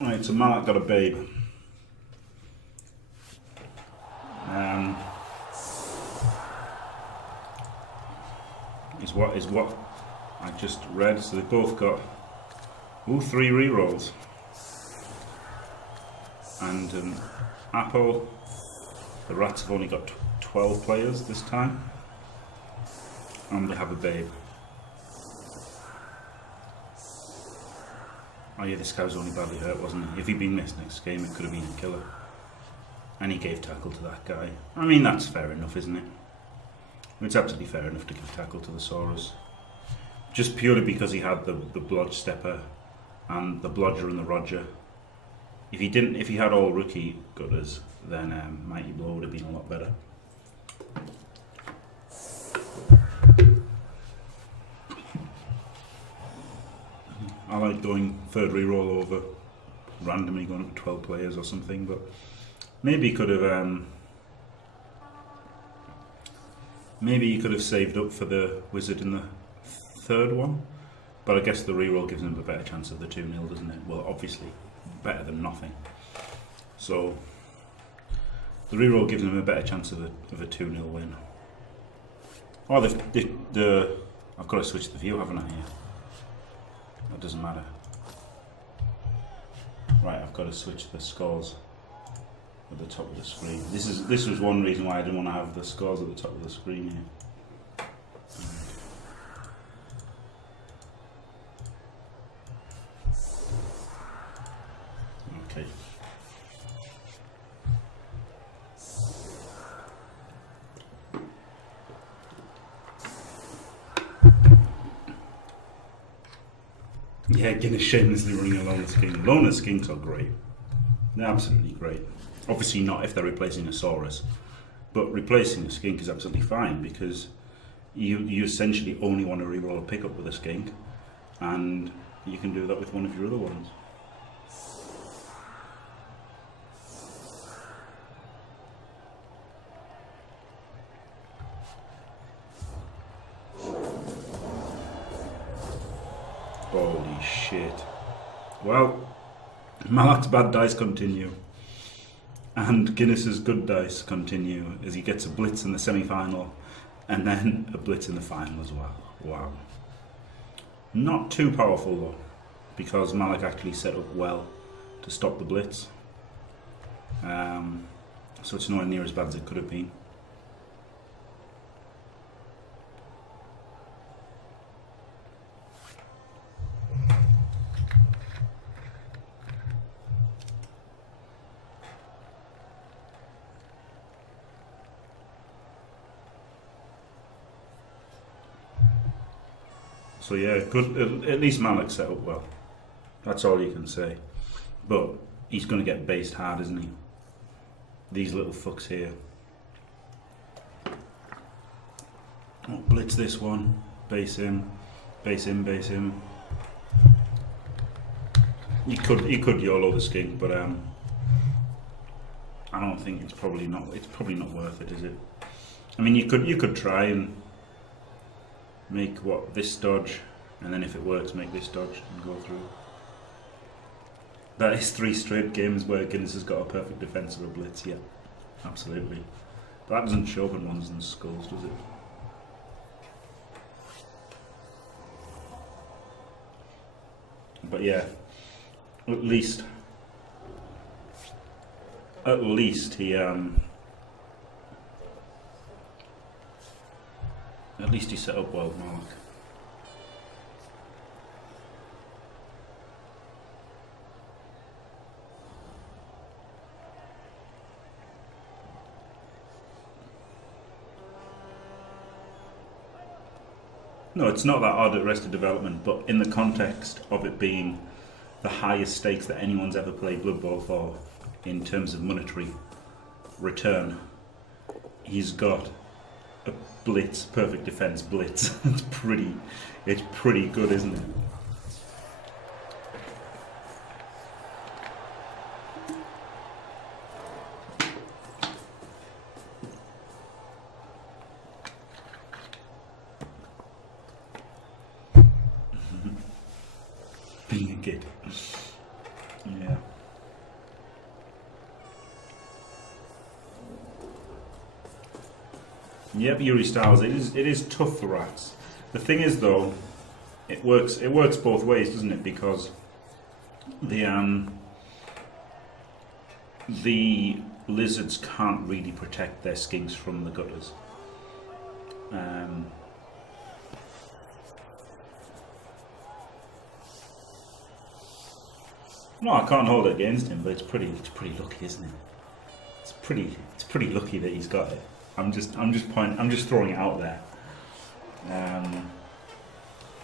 Right, so Mallak got a babe. Is what I just read. So they both got 3 rerolls. And Apple, the Rats have only got 12 players this time, and they have a babe. Oh yeah, this guy was only badly hurt, wasn't he? If he'd been missed next game, it could have been a killer. And he gave tackle to that guy. I mean, that's fair enough, isn't it? It's absolutely fair enough to give tackle to the Saurus. Just purely because he had the Blodge Stepper and the Blodger and the Roger. If he had all rookie gutters, then Mighty Blow would have been a lot better. I like going third reroll over randomly going up to 12 players or something, but maybe he could have saved up for the Wizard in the third one. But I guess the reroll gives him a better chance of the 2-0, doesn't it? Well, obviously better than nothing. So the reroll gives him a better chance of a 2-0 win. Oh, I've got to switch the view, haven't I? Here. That doesn't matter. Right, I've got to switch the scores at the top of the screen. This was one reason why I didn't want to have the scores at the top of the screen here. Okay. Yeah, Guinness shamelessly running a Loner Skink. Loner Skinks are great. They're absolutely great. Obviously not if they're replacing a Saurus, but replacing a Skink is absolutely fine because you essentially only want to reroll a pickup with a Skink, and you can do that with one of your other ones. Holy shit. Well, Mallak's bad dice continue. And Guinness's good dice continue as he gets a blitz in the semi-final and then a blitz in the final as well. Wow. Not too powerful though, because Mallak actually set up well to stop the blitz. So it's nowhere near as bad as it could have been. So yeah, good. At least Mallak set up well. That's all you can say. But he's going to get based hard, isn't he? These little fucks here. Oh, blitz this one. Base him. Base him. Base him. He could YOLO the Skink, but I don't think it's probably not worth it, is it? I mean, you could try and make this dodge, and then if it works, make this dodge and go through. That is 3 straight games where Guinness has got a perfect defense of a blitz. Yeah, absolutely. But that doesn't show up in ones and skulls, does it? But yeah, at least he At least he set up well, Mallak. No, it's not that odd at Arrested Development, but in the context of it being the highest stakes that anyone's ever played Bloodbowl for, in terms of monetary return, he's got a blitz, perfect defense blitz. It's pretty good, isn't it? Being a kid. Yeah. Yep, Yuri Styles. It is tough for rats. The thing is though, it works both ways, doesn't it? Because the lizards can't really protect their skinks from the gutters. No, I can't hold it against him, but it's pretty lucky, isn't it? It's pretty lucky that he's got it. I'm just throwing it out there.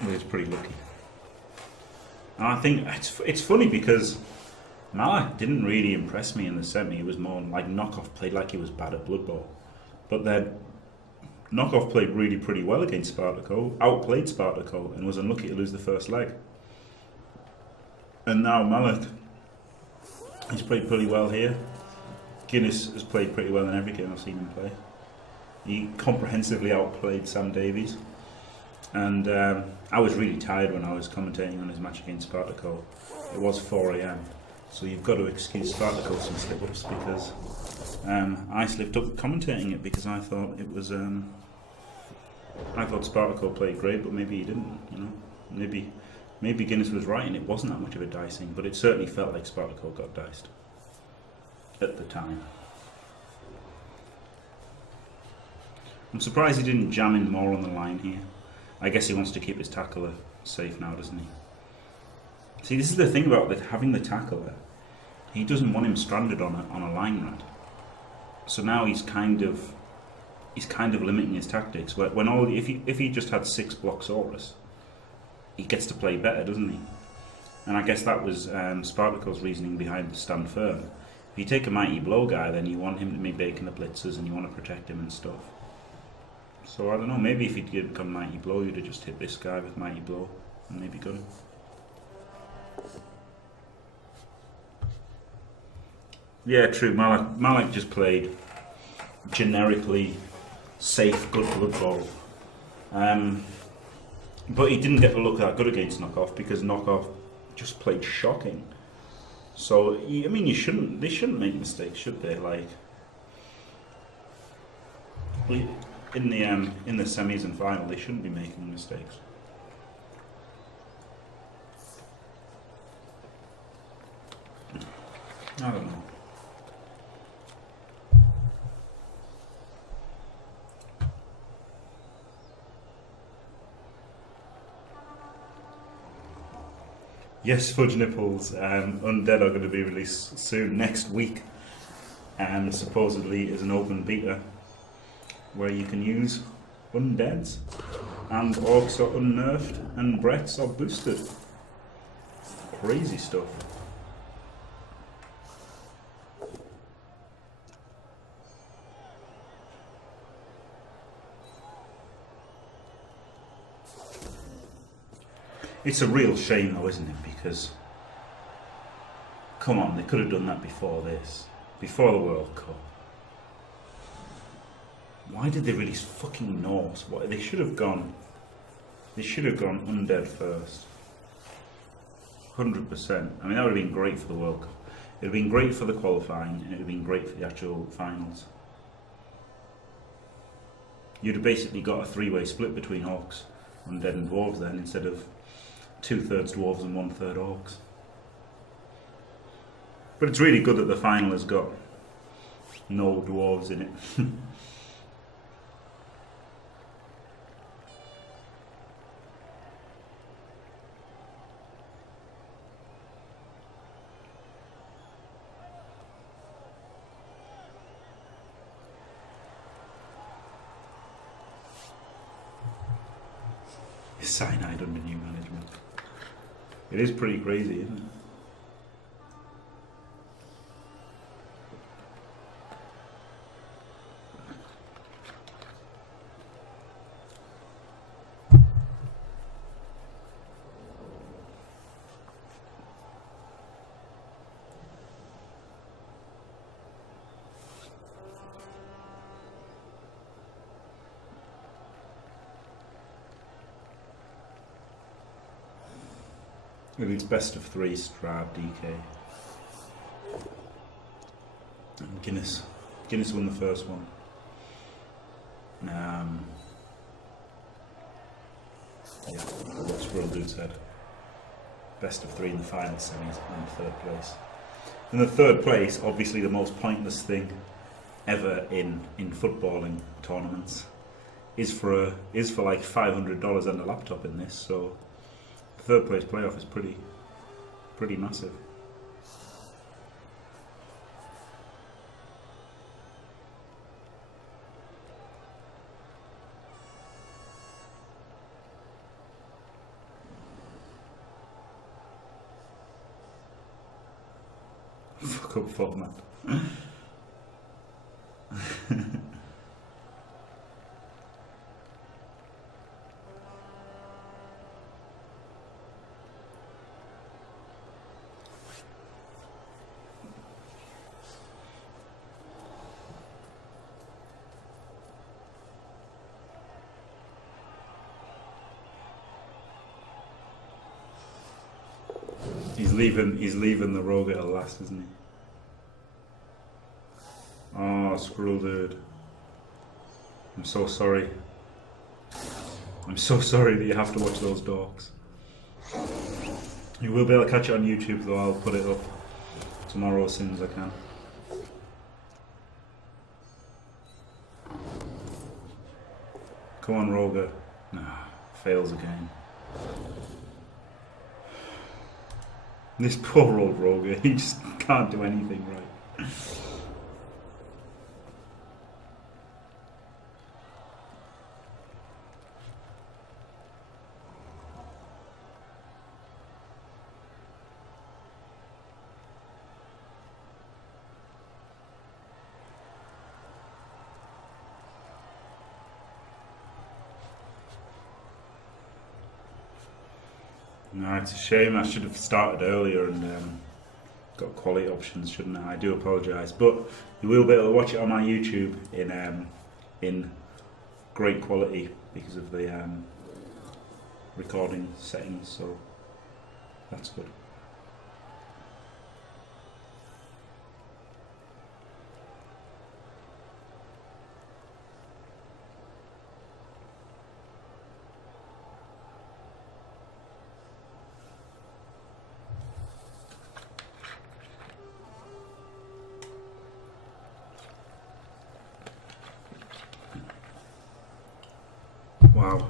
But it's pretty lucky. And I think it's funny because Mallak didn't really impress me in the semi. It was more like Knockoff played like he was bad at Bloodbowl, but then Knockoff played really pretty well against Spartaco, outplayed Spartaco, and was unlucky to lose the first leg. And now Mallak, he's played pretty well here. Guinness has played pretty well in every game I've seen him play. He comprehensively outplayed Sam Davies. And I was really tired when I was commentating on his match against Spartaco. It was 4 AM, so you've got to excuse Spartaco some slip-ups because I slipped up commentating it because I thought it was. I thought Spartaco played great, but maybe he didn't. You know, maybe Guinness was right and it wasn't that much of a dicing, but it certainly felt like Spartaco got diced at the time. I'm surprised he didn't jam in more on the line here. I guess he wants to keep his tackler safe now, doesn't he? See, this is the thing about having the tackler. He doesn't want him stranded on a line rat. So now he's kind of limiting his tactics. If he just had 6 Blocksaurus, he gets to play better, doesn't he? And I guess that was Spartaco's reasoning behind the stand firm. If you take a Mighty Blow guy, then you want him to be making the blitzers and you want to protect him and stuff. So I don't know, maybe if he'd become Mighty Blow, you'd have just hit this guy with Mighty Blow and maybe got him. Yeah, true. Mallak just played generically safe, good Bloodbowl. But he didn't get to look that good against Knockoff because Knockoff just played shocking. So I mean, they shouldn't make mistakes, should they? Like in the semis and final, they shouldn't be making mistakes. I don't know. Yes, Fudge Nipples. Undead are going to be released soon, next week, and supposedly is an open beta where you can use undeads, and orcs are unnerfed, and Bretts are boosted. Crazy stuff. It's a real shame though, isn't it? Because, come on, they could have done that before this. Before the World Cup. Why did they release fucking Norse? They should have gone undead first. 100%. I mean, that would have been great for the World Cup. It would have been great for the qualifying, and it would have been great for the actual finals. You'd have basically got a 3-way split between orcs, undead and dwarves then, instead of 2/3 dwarves and 1/3 orcs. But it's really good that the final has got no dwarves in it. Cyanide under new management. It is pretty crazy, isn't it? It is best of 3, Strab, DK. And Guinness won the first one. Yeah, what Squirrel Dude said. Best of 3 in the final semis and 3rd place. And the 3rd place, obviously the most pointless thing ever in footballing tournaments, is for like $500 and a laptop in this. So the 3rd place playoff is pretty massive. Fuck up format. He's leaving the rogue at last, isn't he? Oh, Squirrel Dude. I'm so sorry. I'm so sorry that you have to watch those dogs. You will be able to catch it on YouTube though. I'll put it up tomorrow as soon as I can. Come on, Roger. Nah, fails again. This poor old Roger, he just can't do anything right. No, it's a shame. I should have started earlier and got quality options, shouldn't I? I do apologise, but you will be able to watch it on my YouTube in great quality because of the recording settings. So that's good. Wow.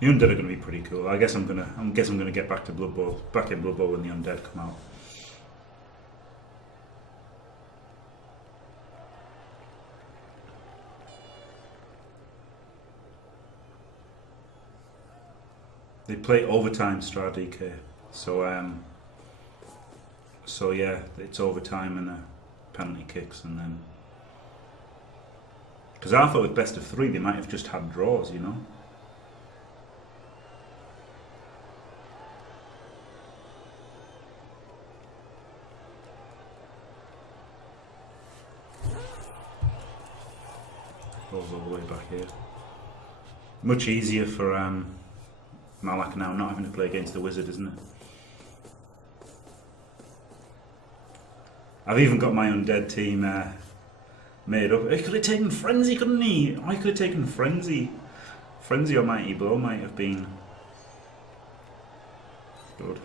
The Undead are going to be pretty cool. I guess I'm gonna get back in Blood Bowl when the Undead come out. They play overtime Stra DK, so yeah, it's overtime and penalty kicks, and then. Because I thought with best of 3 they might have just had draws, you know? Ball's all the way back here. Much easier for Mallak now not having to play against the Wizard, isn't it? I've even got my Undead team made up. He could have taken Frenzy, couldn't he? I could have taken Frenzy. Frenzy or Mighty Blow might have been good.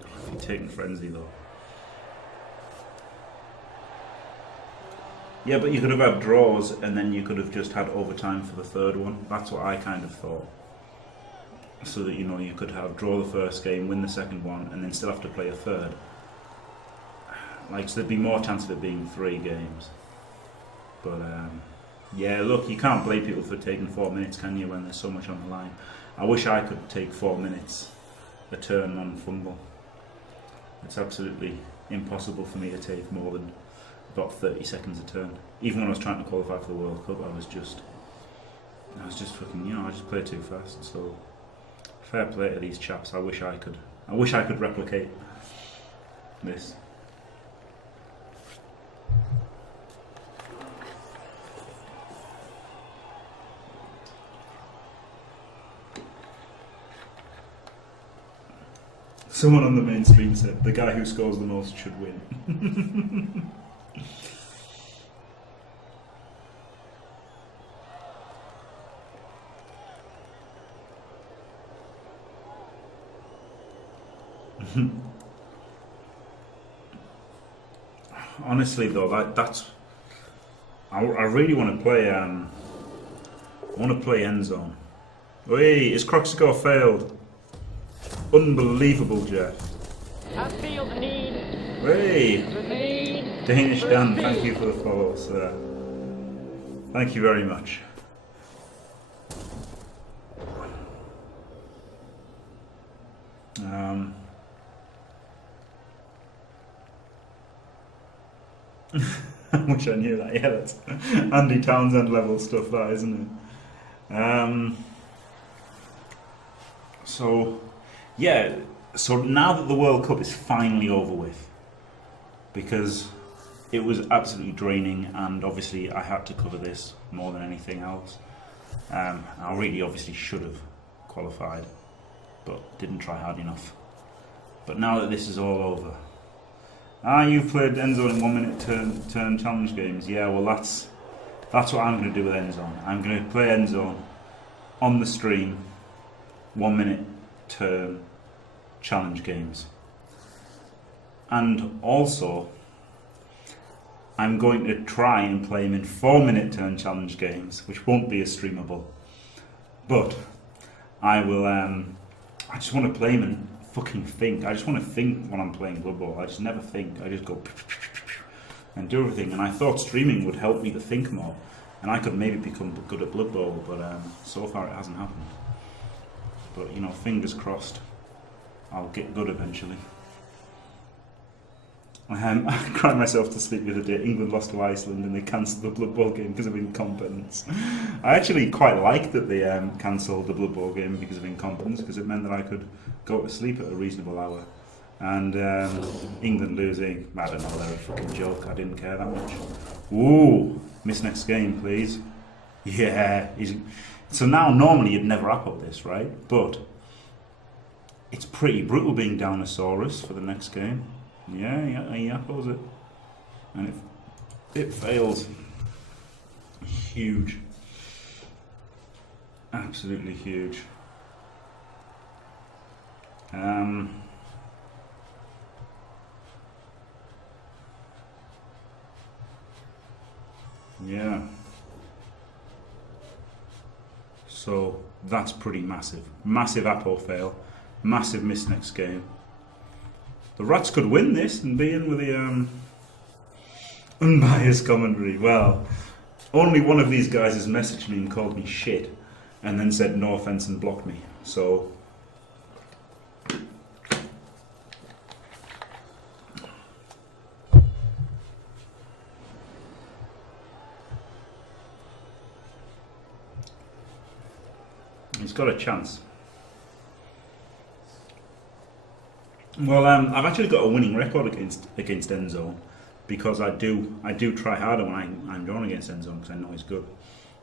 If he'd taken Frenzy though. Yeah, but you could have had draws and then you could have just had overtime for the 3rd one. That's what I kind of thought. So that, you know, you could have draw the 1st game, win the 2nd one, and then still have to play a 3rd. Like, so there'd be more chance of it being 3 games. But yeah, look, you can't blame people for taking 4 minutes, can you, when there's so much on the line? I wish I could take 4 minutes a turn on Fumble. It's absolutely impossible for me to take more than about 30 seconds a turn. Even when I was trying to qualify for the World Cup, I was just fucking, you know, I just played too fast. So fair play to these chaps. I wish I could replicate this. Someone on the main stream said, the guy who scores the most should win. Honestly though, that's I really want to play end zone. Wait, his Croxicore failed. Unbelievable, Jeff. Wait, Danish Dan, thank you for the follow, sir. Thank you very much. I wish I knew that. Yeah, that's Andy Townsend level stuff, that, isn't it? So, yeah. So now that the World Cup is finally over with, because it was absolutely draining, and obviously I had to cover this more than anything else. I really obviously should have qualified, but didn't try hard enough. But now that this is all over, you've played Endzone in 1 minute turn challenge games. Yeah, well that's what I'm going to do with Endzone. I'm going to play Endzone on the stream, 1 minute turn challenge games. And also, I'm going to try and play him in 4 minute turn challenge games, which won't be as streamable. But I will. I just want to play him and fucking think. I just want to think when I'm playing Bloodbowl. I just never think. I just go and do everything. And I thought streaming would help me to think more, and I could maybe become good at Bloodbowl. But so far it hasn't happened. But you know, fingers crossed, I'll get good eventually. I cried myself to sleep the other day. England lost to Iceland and they cancelled the Blood Bowl game because of incompetence. I actually quite liked that they cancelled the Blood Bowl game because of incompetence, because it meant that I could go to sleep at a reasonable hour. And England losing, I don't know, they're a fucking joke. I didn't care that much. Ooh, miss next game, please. Yeah. So now, normally you'd never apple this, right? But it's pretty brutal being Downosaurus for the next game. Yeah, he apples it. And if it fails, huge. Absolutely huge. Yeah. So that's pretty massive. Massive apple fail. Massive miss next game. The Rats could win this and be in with the unbiased commentary. Well, only one of these guys has messaged me and called me shit, and then said no offence and blocked me. So he's got a chance. Well, I've actually got a winning record against Endzone, because I do try harder when I'm drawn against Endzone, because I know he's good.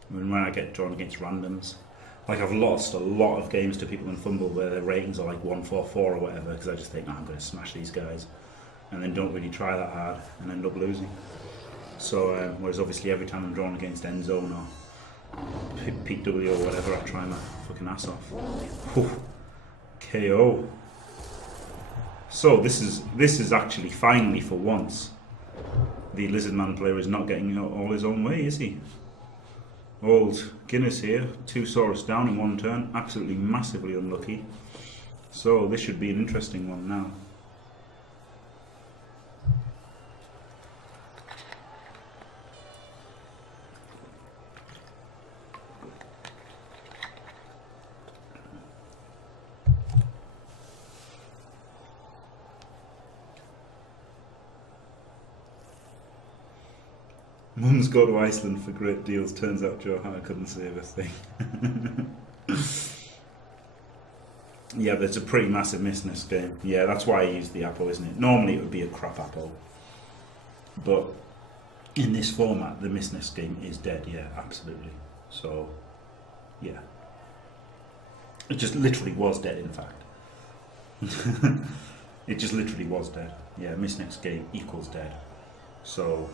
When I get drawn against randoms, like I've lost a lot of games to people in Fumble where their ratings are like 144 or whatever, because I just think, I'm going to smash these guys, and then don't really try that hard and end up losing. So whereas obviously every time I'm drawn against Endzone or Pete W or whatever, I try my fucking ass off. Whew. KO. So this is actually finally, for once, the Lizardman player is not getting all his own way, is he? Old Guinness here, 2 Saurus down in 1 turn, absolutely massively unlucky. So this should be an interesting one now. Mum's go to Iceland for great deals. Turns out Joe Hannah couldn't save a thing. Yeah, there's a pretty massive miss in this game. Yeah, that's why I used the apple, isn't it? Normally it would be a crap apple. But in this format, the miss next game is dead. Yeah, absolutely. So, yeah. It just literally was dead, in fact. It just literally was dead. Yeah, miss next game equals dead. So...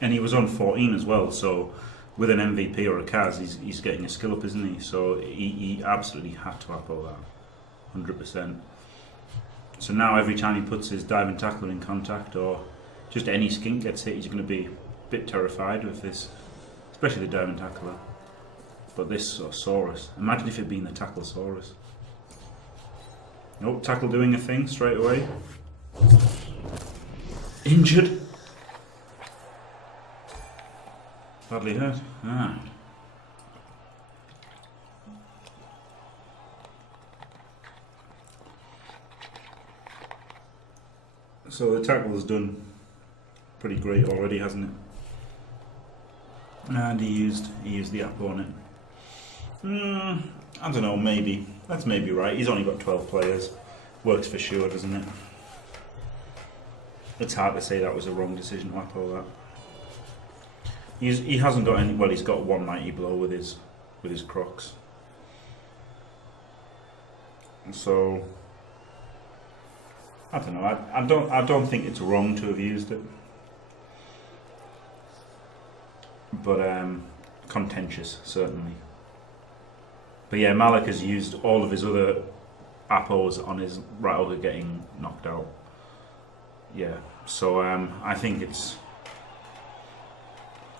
And he was on 14 as well, so with an MVP or a Kaz, he's getting a skill up, isn't he? So he absolutely had to apple that, 100%. So now every time he puts his diving tackler in contact, or just any skink gets hit, he's going to be a bit terrified with this, especially the diving tackler. But this Saurus, imagine if it had been the Tacklesaurus. Nope, tackle doing a thing straight away. Injured. Badly hurt. Ah. So the tackle's done pretty great already, hasn't it? And he used the app on it. I don't know, maybe. That's maybe right. He's only got 12 players. Works for sure, doesn't it? It's hard to say that was a wrong decision to app all that. He hasn't got any. Well, he's got one mighty blow with his crocs. So I don't know. I don't think it's wrong to have used it, but contentious certainly. But yeah, Mallak has used all of his other appos on his right ogre getting knocked out. Yeah, so I think it's.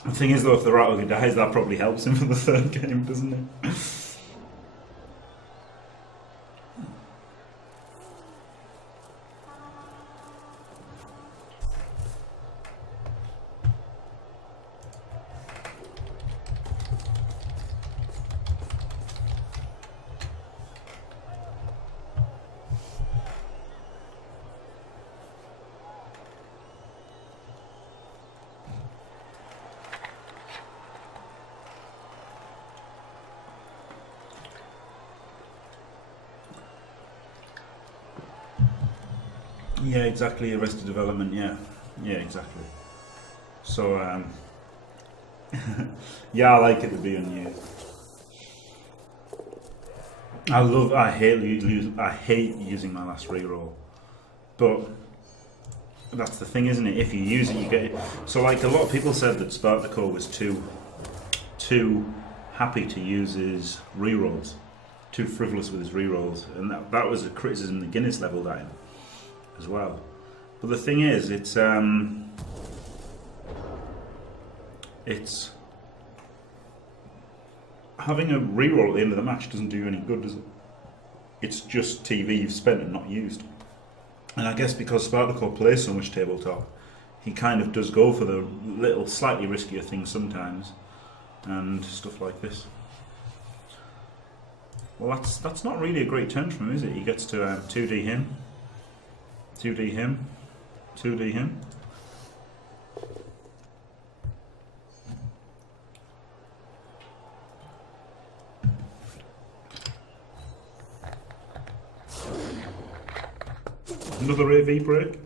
The thing is, though, if the rat ogre dies, that probably helps him for the third game, doesn't it? Yeah, exactly. Arrested Development. Yeah, exactly. So, yeah, I like it to be unused. I hate using my last reroll, but that's the thing, isn't it? If you use it, you get it. So, like a lot of people said that Spartaco was too happy to use his rerolls, too frivolous with his rerolls, and that was a criticism the Guinness leveled at him as well. But the thing is, it's having a reroll at the end of the match doesn't do you any good, does it? It's just TV you've spent and not used. And I guess because Spartaco plays so much tabletop, he kind of does go for the little slightly riskier things sometimes, and stuff like this. Well, that's not really a great turn for him, is it? He gets to 2D him. 2D him, 2D him. Another AV break.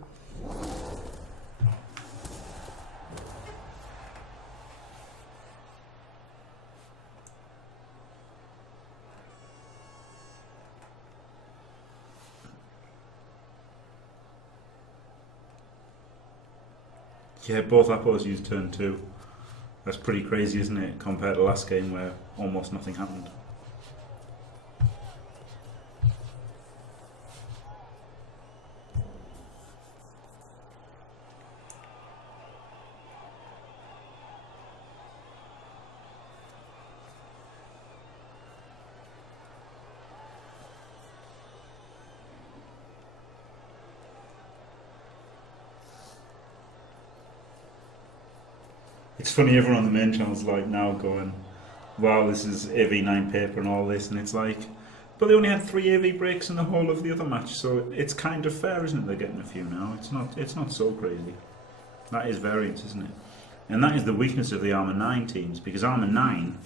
Yeah, both appos used turn 2. That's pretty crazy, isn't it, compared to last game where almost nothing happened. It's funny, everyone on the main channel's like now going, wow, this is AV9 paper and all this, and it's like, but they only had 3 AV breaks in the whole of the other match, so it's kind of fair, isn't it? They're getting a few now. It's not so crazy. That is variance, isn't it? And that is the weakness of the Armour 9 teams, because Armour 9,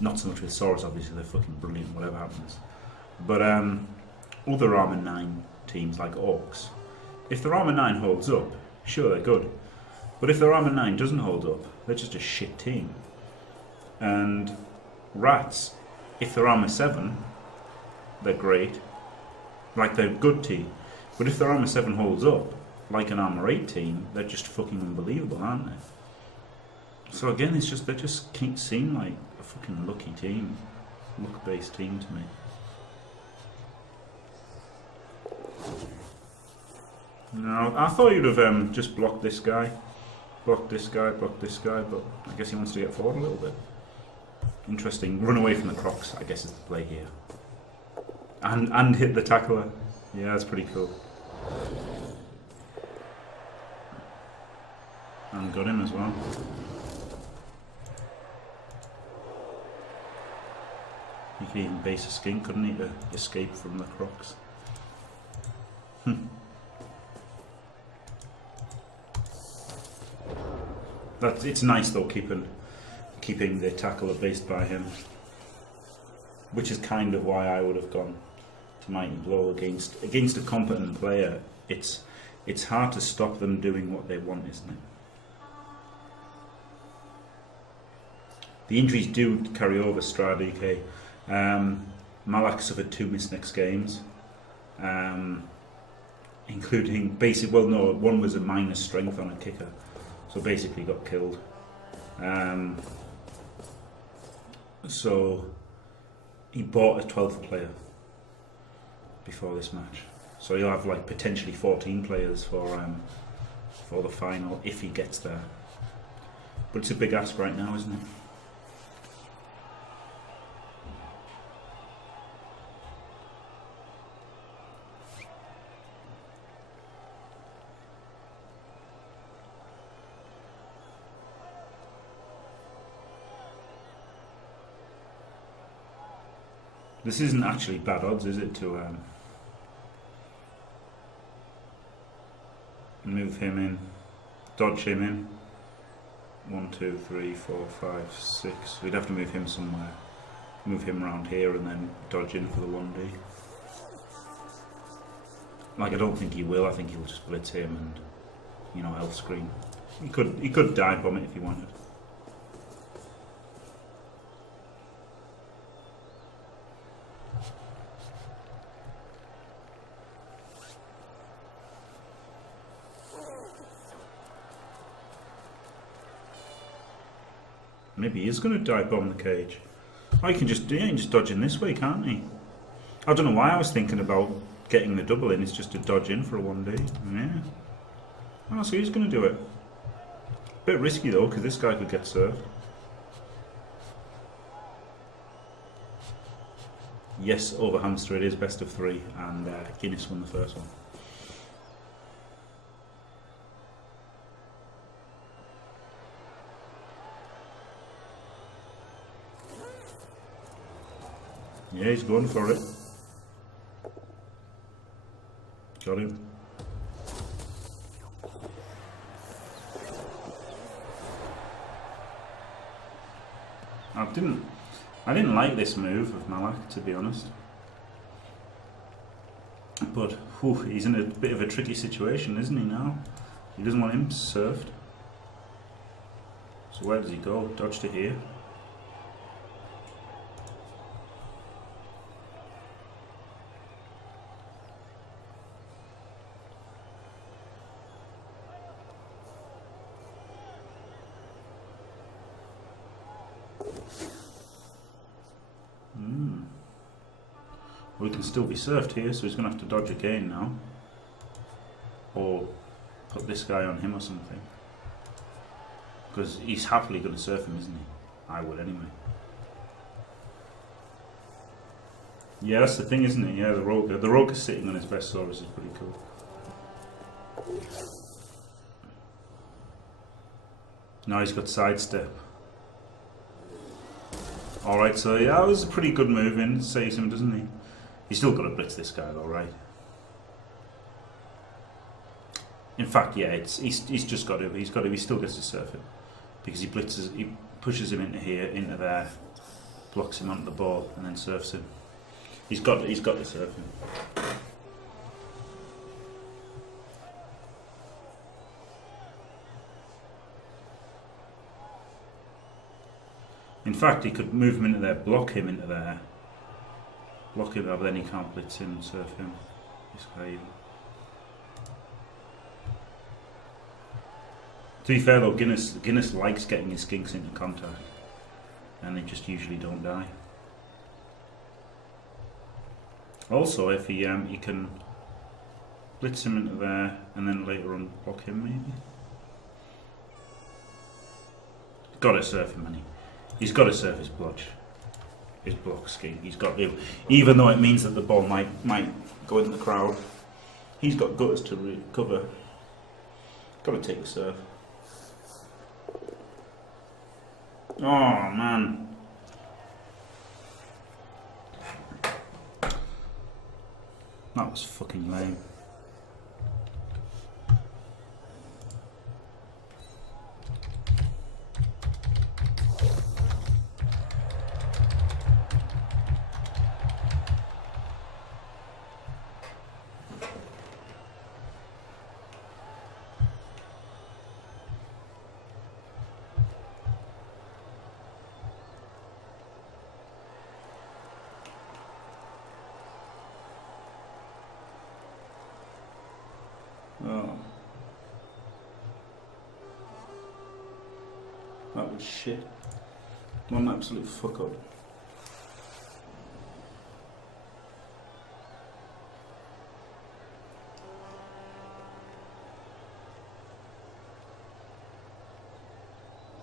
not so much with Saurus, obviously, they're fucking brilliant, whatever happens. But other Armour 9 teams like Orcs, if their Armour 9 holds up, sure, they're good. But if their Armour 9 doesn't hold up, they're just a shit team. And Rats, if they're Armour 7, they're great. Like, they're a good team. But if their Armour 7 holds up, like an Armour 8 team, they're just fucking unbelievable, aren't they? So again, they just keep seem like a fucking lucky team. Luck-based team to me. No, I thought you'd have just blocked this guy. Block this guy, but I guess he wants to get forward a little bit. Interesting. Run away from the crocs, I guess is the play here. And hit the tackler. Yeah, that's pretty cool. And got him as well. He could even base a skink, couldn't he, to escape from the crocs. It's nice though, keeping the tackler based by him, which is kind of why I would have gone to Mighty Blow against a competent player. It's hard to stop them doing what they want, isn't it? The injuries do carry over Strada DK. Mallak suffered 2 missed next games, including one was a minus strength on a kicker, so basically got killed. So he bought a 12th player before this match, so he'll have like potentially 14 players for the final if he gets there. But it's a big ask right now, isn't it? This isn't actually bad odds, is it, to move him in, dodge him in. 1, 2, 3, 4, 5, 6. We'd have to move him somewhere. Move him around here and then dodge in for the 1D. Like, I don't think he will. I think he'll just blitz him and, you know, elf screen. He could dive bomb it if he wanted. Maybe he is going to dive bomb the cage. Oh, he can just dodge in this way, can't he? I don't know why I was thinking about getting the double in. It's just to dodge in for a 1D. Yeah. Oh, so he's going to do it. Bit risky though, because this guy could get served. Yes, over hamster it is, best of 3, and Guinness won the first one. Yeah, he's going for it. Got him. I didn't like this move of Mallak, to be honest. But he's in a bit of a tricky situation, isn't he now? He doesn't want him served. So where does he go? Dodge to here. Well, he can still be served here, so he's going to have to dodge again now. Or put this guy on him or something. Because he's happily going to serve him, isn't he? I would anyway. Yeah, that's the thing, isn't it? Yeah, the rogue is sitting on his best Saurus is pretty cool. Now he's got sidestep. Alright, so yeah, that was a pretty good move in. Saves him, doesn't he? He's still got to blitz this guy though, right? In fact, yeah, he's just got to. He still gets to serve him because he blitzes. He pushes him into here, into there, blocks him onto the ball, and then serves him. He's got to serve him. In fact, he could move him into there, block him into there. Block him, but then he can't blitz him and serve him. This guy even. To be fair though, Guinness likes getting his skinks into contact, and they just usually don't die. Also, if he can blitz him into there, and then later on block him maybe. Got to surf him, man. He's got to surf his block scheme. He's got to, even though it means that the ball might go in the crowd. He's got gutters to recover. Got to take the surf. Oh man. That was fucking lame. Oh. That was shit. One absolute fuck up.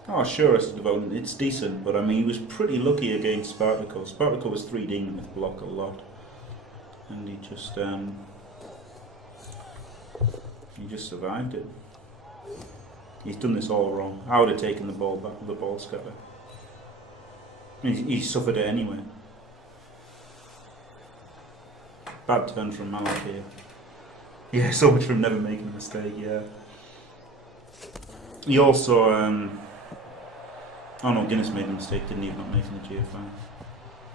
Oh, sure, it's development. It's decent, but I mean, he was pretty lucky against Spartaco. Spartaco was 3D'ing with block a lot, and he just survived it. He's done this all wrong. I would have taken the ball back with the ball scatter. He suffered it anyway. Bad turn from Mallak here. Yeah, so much for him never making a mistake, yeah. He also, oh no, Guinness made a mistake, didn't he, not making the GFI.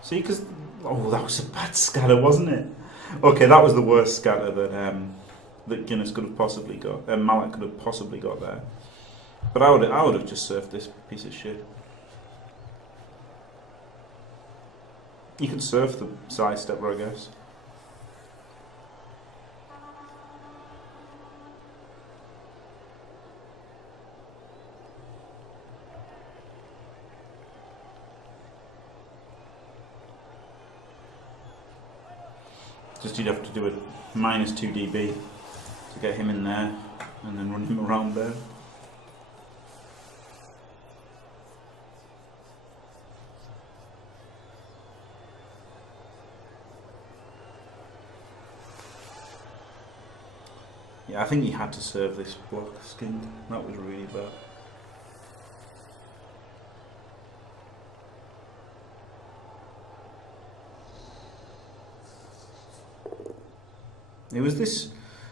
See, because, oh, that was a bad scatter, wasn't it? Okay, that was the worst scatter that Guinness could have possibly got, Mallak could have possibly got there. But I would have just surfed this piece of shit. You can surf the side stepper, I guess. Just you'd have to do a -2 dB to get him in there and then run him around there. Yeah, I think he had to serve this block skin. That was really bad. It was this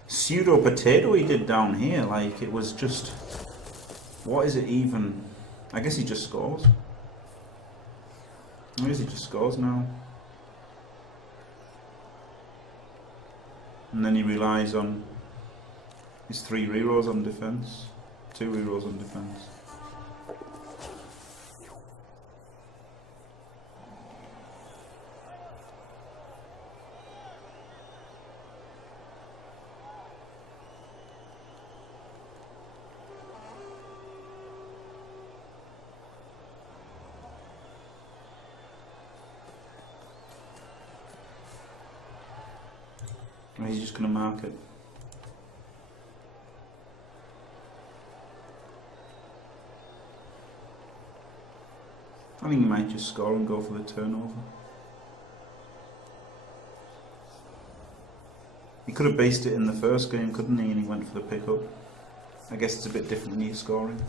pseudo potato he did down here, like it was just, what is it even? I guess he just scores. I guess he just scores now. And then he relies on his 3 rerolls on defense, 2 rerolls on defense. And he's just going to mark it. I think he might just score and go for the turnover. He could have based it in the first game, couldn't he? And he went for the pickup. I guess it's a bit different than he's scoring.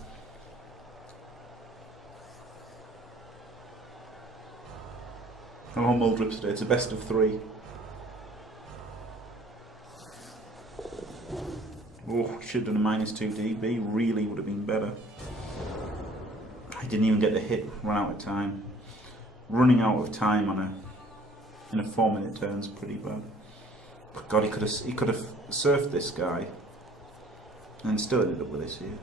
I'm on Mull Drips today. It's a best of 3. Oh, should have done a -2 dB. Really would have been better. I didn't even get the hit. Run out of time. Running out of time in a 4-minute turn's pretty bad. But God, he could have surfed this guy, and still ended up with this here.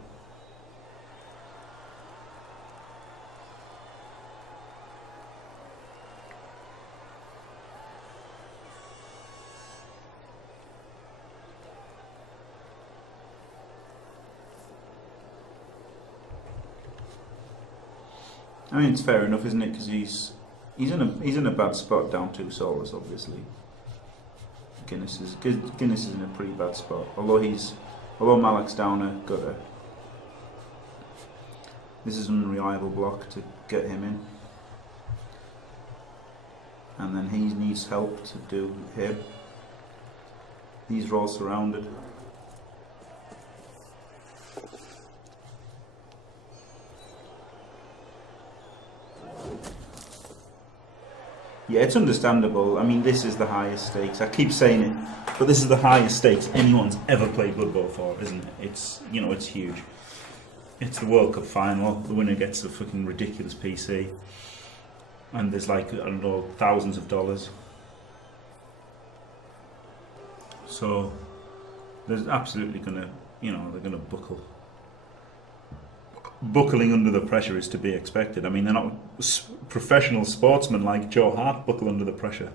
I mean, it's fair enough, isn't it? Because he's in a bad spot down 2 solos, obviously. Guinness is in a pretty bad spot. Although Mallak's down a gutter, this is an unreliable block to get him in, and then he needs help to do him. These are all surrounded. Yeah, it's understandable. I mean, this is the highest stakes. I keep saying it, but this is the highest stakes anyone's ever played Bloodbowl for, isn't it? It's, you know, it's huge. It's the World Cup final. The winner gets a fucking ridiculous PC, and there's like, I don't know, thousands of dollars. So there's absolutely gonna, you know, they're gonna buckle. Buckling under the pressure is to be expected. I mean, they're not professional sportsmen like Joe Hart buckle under the pressure.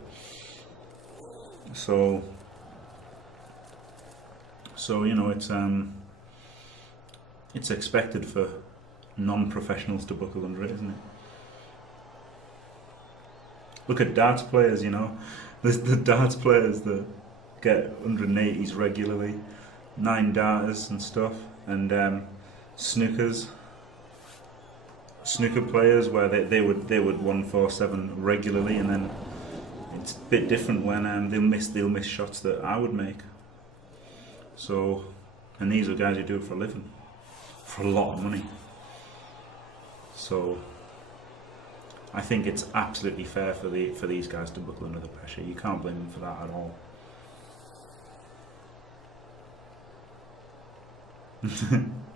So you know, it's expected for non-professionals to buckle under it, isn't it? Look at darts players, you know. There's the darts players that get 180s regularly, 9 darters and stuff, and snooker players where they would 147 regularly, and then it's a bit different when they'll miss shots that I would make. So, and these are guys who do it for a living, for a lot of money. So I think it's absolutely fair for these guys to buckle under the pressure. You can't blame them for that at all.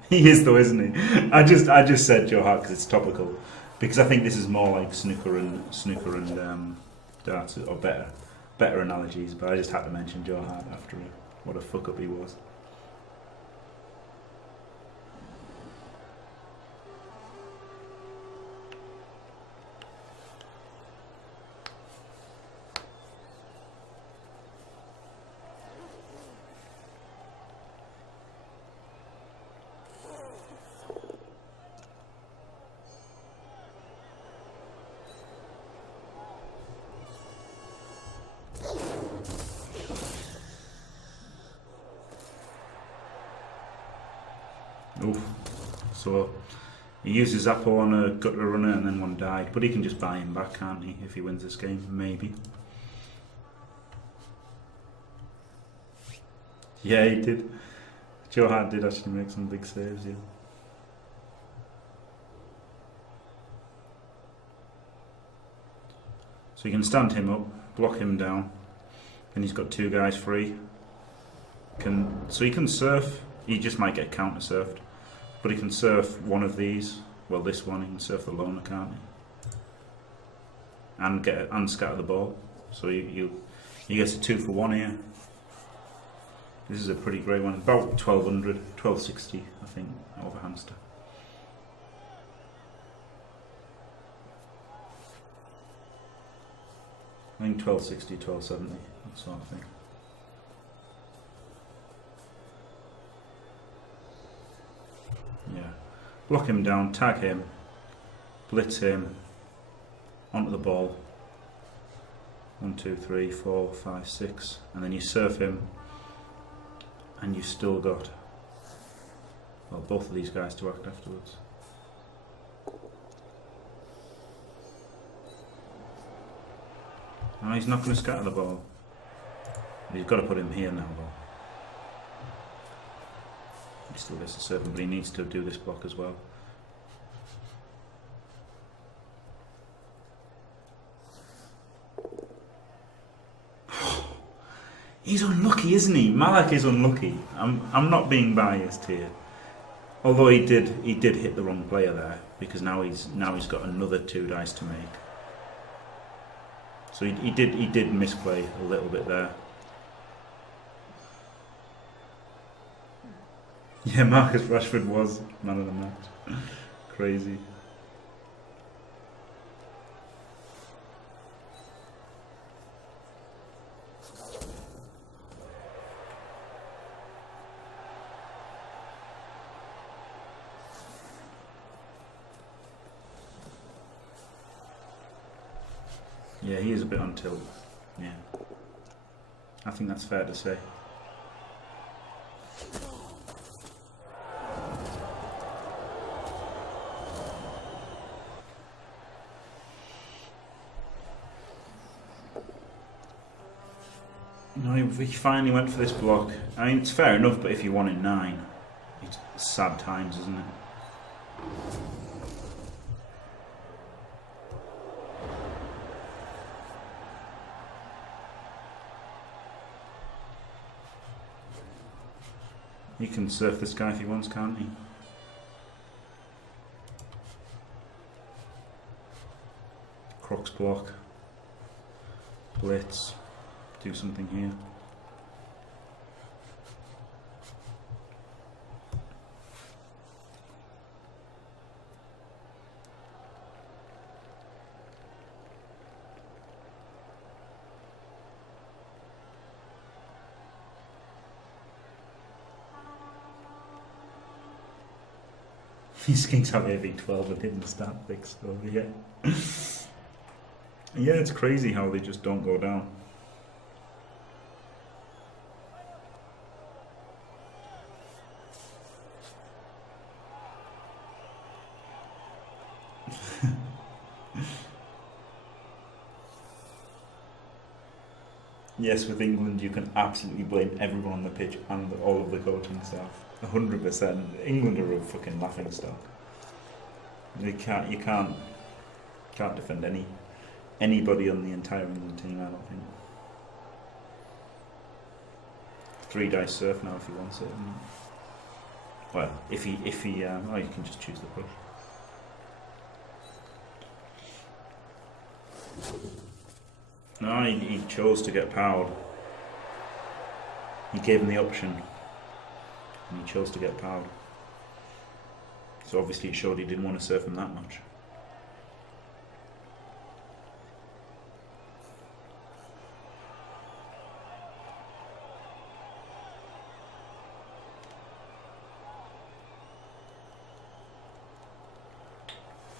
He is though, isn't he? I just said Joe Hart because it's topical, because I think this is more like snooker and darts, or better analogies. But I just had to mention Joe Hart after what a fuck up he was. Oof. So he used his apple on a gutter runner and then one died, but he can just buy him back, can't he, if he wins this game? Maybe. Yeah, he did. Joe Hart did actually make some big saves, yeah. So you can stand him up, block him down, and he's got 2 guys free. So he can surf. He just might get counter surfed, but he can surf one of these. Well, this one, he can surf the loner, can't he? And scatter the ball. So he gets a 2 for 1 here. This is a pretty great one. About 1200, 1260, I think, over hamster. I think 1260, 1270, that sort of thing. Yeah. Block him down, tag him, blitz him, onto the ball. 1, 2, 3, 4, 5, 6. And then you surf him, and you've still got, well, both of these guys to act afterwards. No, he's not going to scatter the ball. He's got to put him here now, though. He still gets to serve him, but he needs to do this block as well. He's unlucky, isn't he? Mallak is unlucky. I'm not being biased here. Although he did hit the wrong player there, because now he's got another 2 dice to make. So he did misplay a little bit there. Yeah, Marcus Rashford was man of the match. Crazy. Yeah, he is a bit on tilt. Yeah. I think that's fair to say. No, he finally went for this block. I mean, it's fair enough, but if you wanted 9, it's sad times, isn't it? He can surf this guy if he wants, can't he? Croc's block. Blitz. Do something here. These skinks have every 12 and hidden stat fixed, so yeah. Yeah, it's crazy how they just don't go down. Yes, with England you can absolutely blame everyone on the pitch and all of the coaching staff. 100%. England are a fucking laughing stock. You can't defend anybody on the entire England team, I don't think. 3 dice surf now if he wants it. Well, if he oh, you can just choose the push. No, he chose to get powered. He gave him the option, and he chose to get powered. So obviously it showed he didn't want to surf him that much.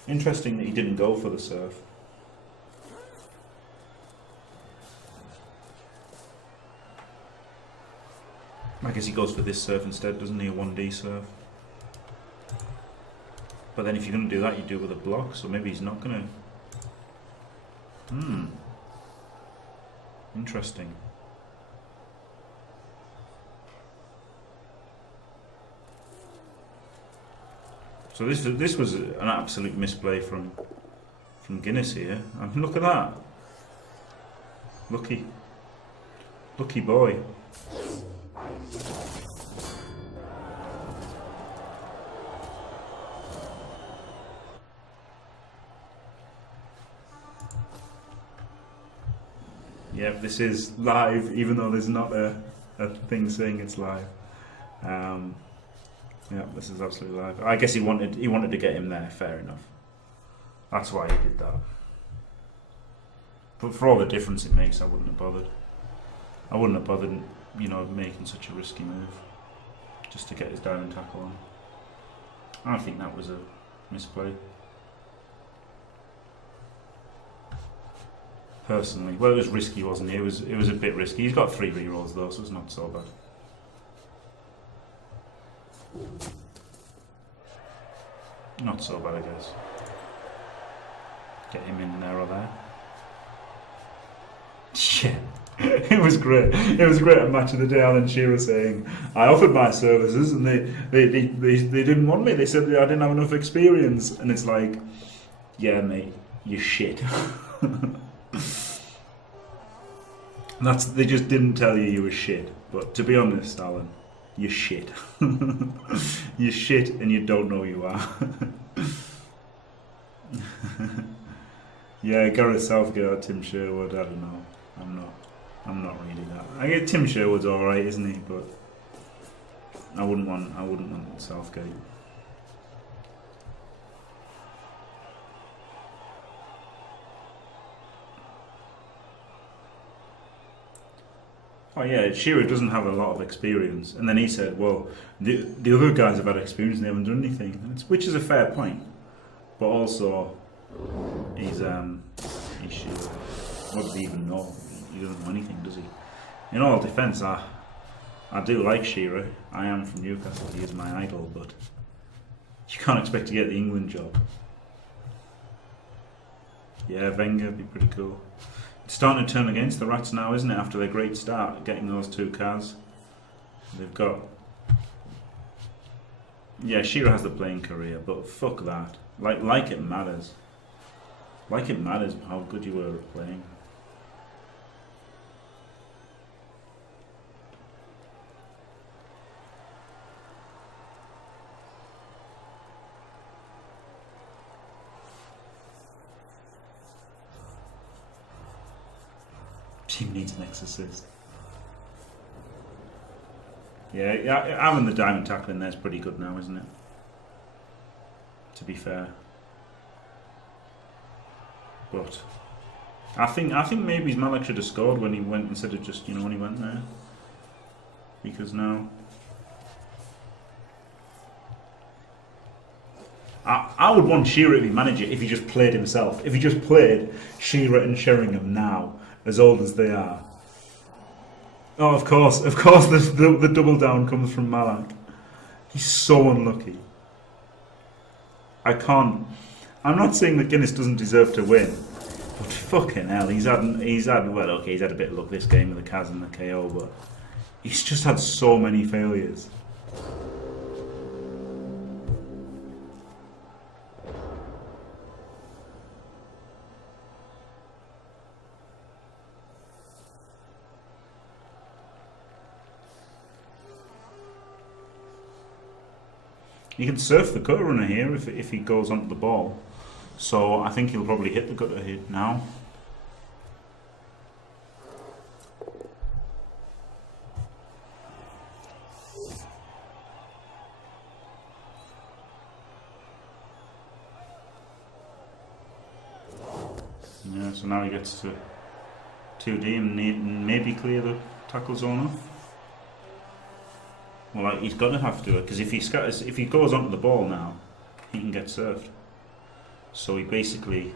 Interesting that he didn't go for the surf. I guess he goes for this surf instead, doesn't he? A 1D surf. But then if you're going to do that, you do it with a block, so maybe he's not going to... Interesting. So this was an absolute misplay from Guinness here. I mean, look at that. Lucky boy. Yeah, this is live, even though there's not a thing saying it's live. Yeah, this is absolutely live. I guess he wanted to get him there. Fair enough. That's why he did that. But for all the difference it makes, I wouldn't have bothered. I wouldn't have bothered, you know, making such a risky move just to get his diamond tackle on. I think that was a misplay. Personally, well, it was risky, wasn't it? It was a bit risky. He's got 3 rerolls though, so it's not so bad. Not so bad, I guess. Get him in there or there. Yeah, it was great. It was great at Match of the Day. Alan Shearer saying, "I offered my services and they didn't want me. They said I didn't have enough experience." And it's like, yeah, mate, you shit. They just didn't tell you were shit. But to be honest, Alan, you're shit. You're shit and you don't know you are. Yeah, Gareth Southgate or Tim Sherwood, I don't know. I'm not really that. I get Tim Sherwood's alright, isn't he? But I wouldn't want Southgate. Oh yeah, Shearer doesn't have a lot of experience, and then he said, "Well, the other guys have had experience and they haven't done anything," which is a fair point. But also, he's Shearer. What does he even know? He doesn't know anything, does he? In all defence, I do like Shearer. I am from Newcastle, he is my idol, but you can't expect to get the England job. Yeah, Wenger would be pretty cool. It's starting to turn against the Rats now, isn't it? After their great start, getting those 2 cards. They've got... Yeah, Shearer has the playing career, but fuck that. Like it matters. Like it matters how good you were at playing. Team needs an exorcist. Yeah, having the diamond tackling there is pretty good now, isn't it? To be fair. But I think maybe Mallak should have scored when he went instead of just, when he went there. Because now I would want Shearer to be manager if he just played himself. If he just played Shearer and Sheringham now, as old as they are. Oh, of course, the double down comes from Mallak. He's so unlucky. I'm not saying that Guinness doesn't deserve to win, but fucking hell, he's had a bit of luck this game with the Kaz and the KO, but he's just had so many failures. You can surf the gutter runner here if he goes onto the ball. So I think he'll probably hit the gutter hit now. Yeah, so now he gets to 2D and maybe clear the tackle zone off. Well, he's going to have to, because if he goes onto the ball now, he can get served. So he basically...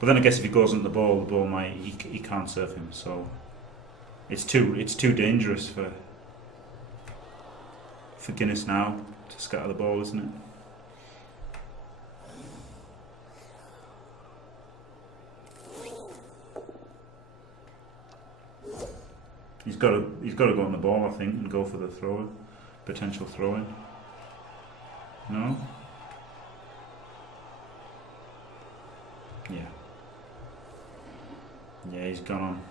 But then I guess if he goes onto the ball he can't serve him. So it's too dangerous for Guinness now to scatter the ball, isn't it? He's got to go on the ball, I think, and go for the potential throw-in. No? Yeah. Yeah, he's gone on.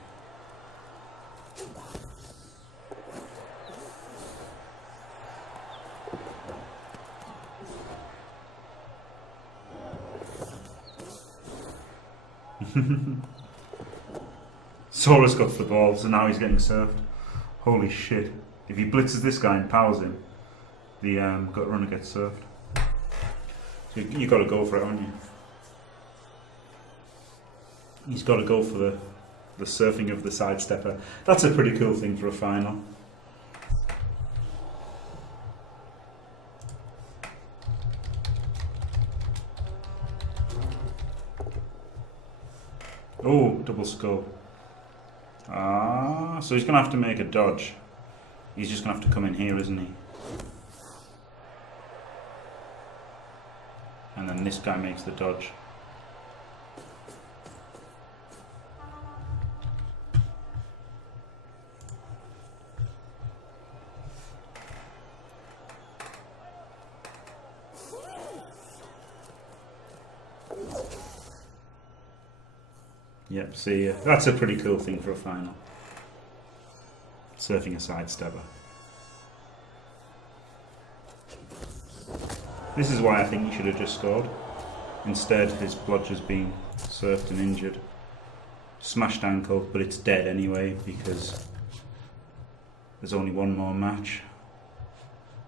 Saurus got the ball, so now he's getting served. Holy shit. If he blitzes this guy and powers him, the gut runner gets served. So you've got to go for it, haven't you? He's got to go for the surfing of the sidestepper. That's a pretty cool thing for a final. Oh, double skull. So he's going to have to make a dodge. He's just going to have to come in here, isn't he? And then this guy makes the dodge. Yep, see, that's a pretty cool thing for a final. Surfing a sidestepper. This is why I think he should have just scored. Instead, his blodger's been surfed and injured. Smashed ankle, but it's dead anyway because there's only one more match.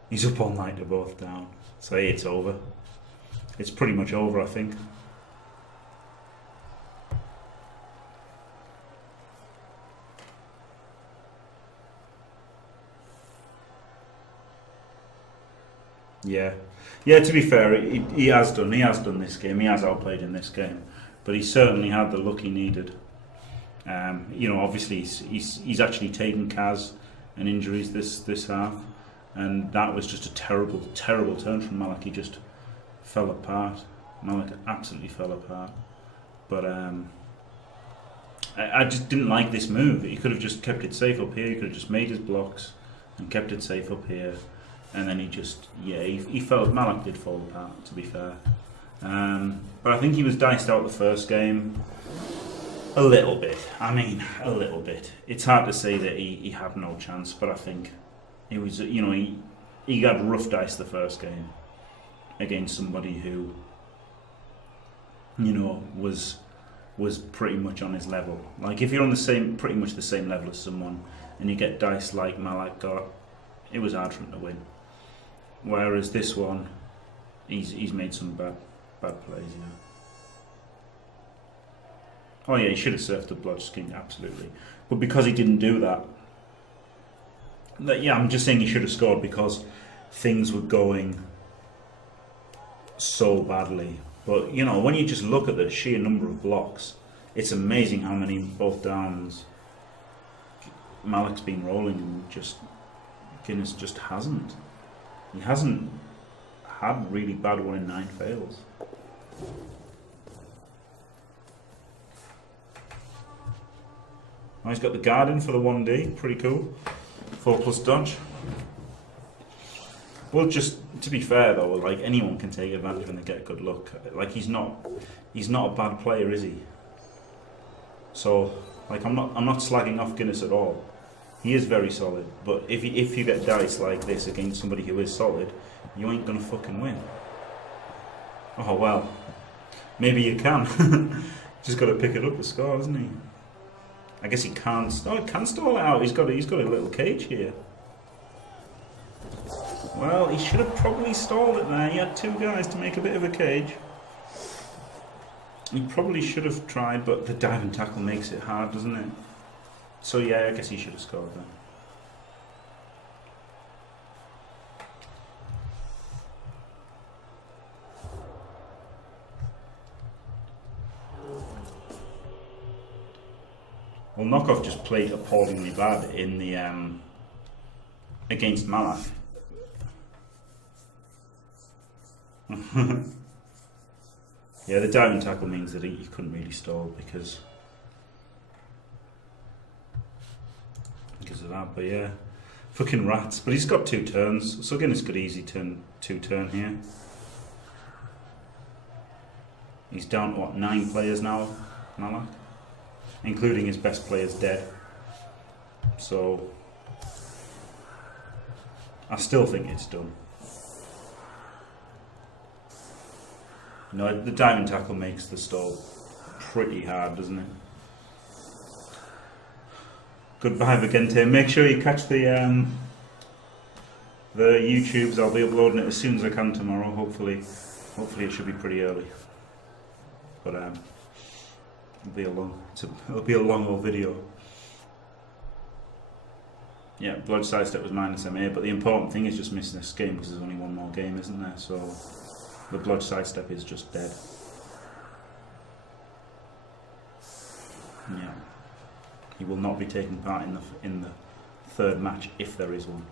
He's up all night, they're both down. So hey, it's over. It's pretty much over, I think. Yeah, to be fair, he has done this game. He has outplayed in this game, but he certainly had the luck he needed. You know, obviously he's actually taken Kaz and injuries this half, and that was just a terrible turn from Mallak. He just fell apart. Mallak absolutely fell apart. But I just didn't like this move. He could have just kept it safe up here. He could have just made his blocks and kept it safe up here. And then he just, he fell. Mallak did fall apart, to be fair. But I think he was diced out the first game a little bit. I mean, a little bit. It's hard to say that he had no chance, but I think he was, you know, he got rough dice the first game against somebody who, you know, was pretty much on his level. Like, if you're on pretty much the same level as someone, and you get dice like Mallak got, it was hard for him to win. Whereas this one, he's made some bad plays, yeah. Oh yeah, he should have surfed the Bloodskin, absolutely. But because he didn't do that, yeah, I'm just saying he should have scored because things were going so badly. But, you know, when you just look at the sheer number of blocks, it's amazing how many both downs Mallak's been rolling, and just Guinness just hasn't. He hasn't had really bad 1 in 9 fails. Oh, he's got the Garden for the 1D, pretty cool. 4+ dodge. Well, just to be fair though, like, anyone can take advantage when they get good luck. Like, he's not a bad player, is he? So, like, I'm not slagging off Guinness at all. He is very solid, but if you get dice like this against somebody who is solid, you ain't gonna fucking win. Oh well, maybe you can. Just got to pick it up the score, hasn't he? I guess he can't. Oh, he can stall it out. He's got a little cage here. Well, he should have probably stalled it there. He had 2 guys to make a bit of a cage. He probably should have tried, but the dive and tackle makes it hard, doesn't it? So yeah, I guess he should have scored then. Well, Knockoff just played appallingly bad in the against Mallak. Yeah, the diving tackle means that he couldn't really stall because of that. But yeah, fucking rats. But he's got 2 turns, so Guinness could easy turn 2 turn here. He's down to what, 9 players now, Mallak, including his best players dead. So I still think it's done. You know, the diving tackle makes the stall pretty hard, doesn't it? Goodbye, Vigente. Make sure you catch the YouTubes. I'll be uploading it as soon as I can tomorrow. Hopefully it should be pretty early. But it'll be a long old video. Yeah, Blood Sidestep was -MA, but the important thing is just missing this game because there's only 1 more game, isn't there? So the Blood Sidestep is just dead. Yeah, he will not be taking part in the 3rd match if there is one.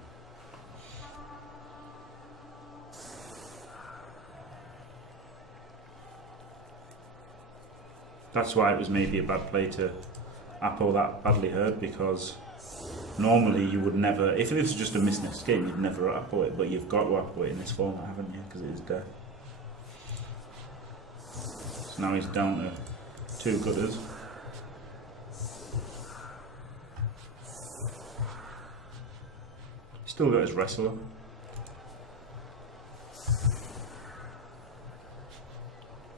That's why it was maybe a bad play to Apple that badly hurt, because normally you would never, if it was just a miss next game, you'd never Apple it, but you've got to Apple it in this format, haven't you? Because it is dead. So now he's down to 2 gutters. Still got his wrestler.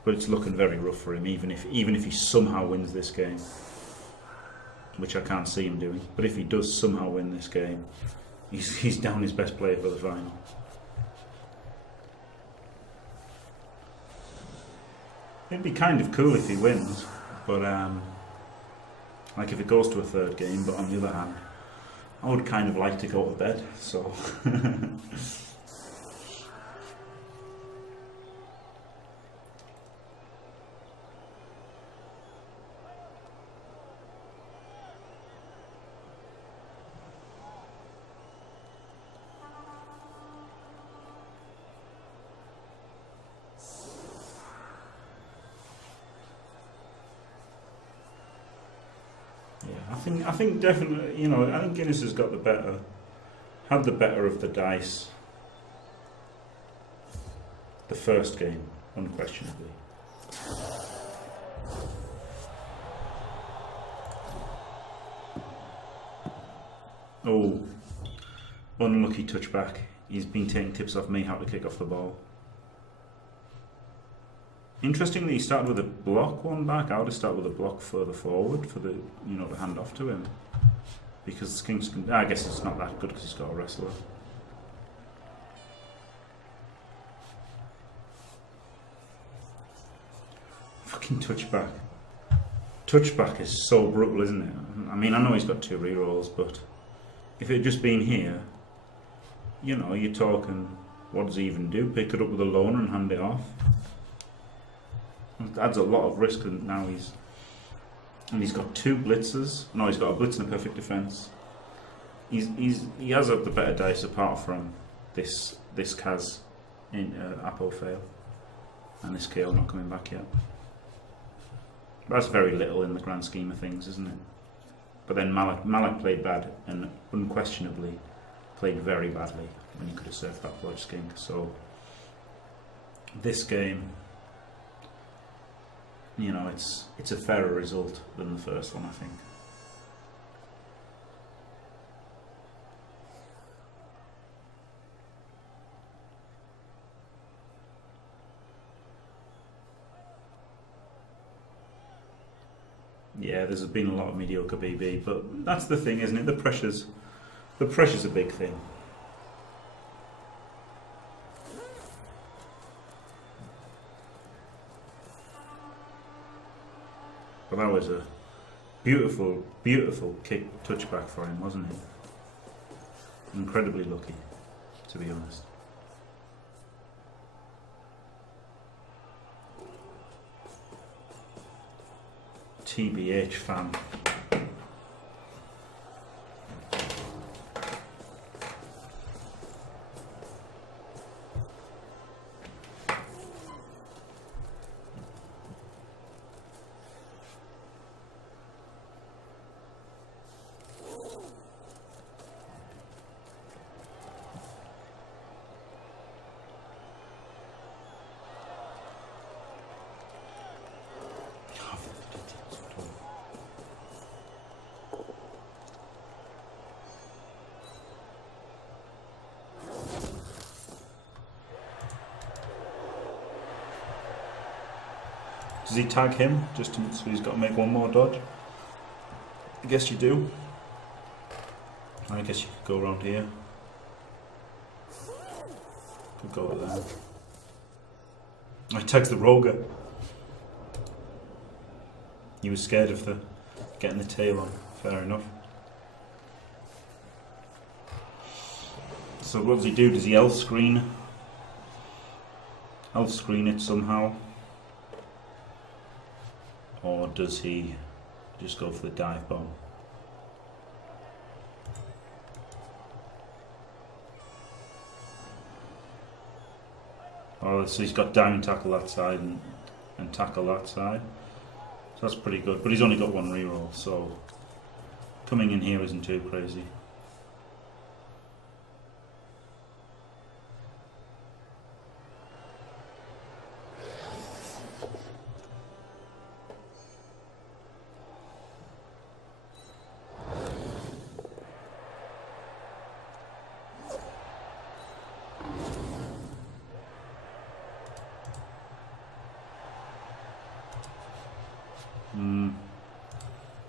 But it's looking very rough for him, even if he somehow wins this game, which I can't see him doing. But if he does somehow win this game, he's down his best player for the final. It'd be kind of cool if he wins, but like if it goes to a 3rd game. But on the other hand, I would kind of like to go to bed. So. I think definitely, you know, I think Guinness has got had the better of the dice. The first game, unquestionably. Oh, unlucky touchback. He's been taking tips off me how to kick off the ball. Interestingly, he started with a block one back. I would have started with a block further forward for the, you know, to hand off to him. Because Skinks can, I guess it's not that good because he's got a wrestler. Fucking touchback. Touchback is so brutal, isn't it? I mean, I know he's got 2 rerolls, but if it had just been here, you know, you're talking, what does he even do? Pick it up with a loner and hand it off? It adds a lot of risk, and now he's got 2 blitzers. No, he's got a blitz and a perfect defense. He has the better dice apart from this Kaz in Apo fail, and this KO not coming back yet. But that's very little in the grand scheme of things, isn't it? But then Mallak played bad, and unquestionably played very badly when he could have served that blood skink. So this game, you know, it's a fairer result than the first one, I think. Yeah, there's been a lot of mediocre BB, but that's the thing, isn't it? The pressure's a big thing. But that was a beautiful, beautiful kick touchback for him, wasn't it? Incredibly lucky, to be honest. TBH fan. Does he tag him just so he's got to make one more dodge? I guess you do. I guess you could go around here. Could go over there. Oh, he tags the Roger. He was scared of getting the tail on. Fair enough. So what does he do? Does he elf screen? Elf screen it somehow? Or does he just go for the dive bomb? Oh, so he's got diamond tackle that side and tackle that side. So that's pretty good. But he's only got 1 reroll, so coming in here isn't too crazy.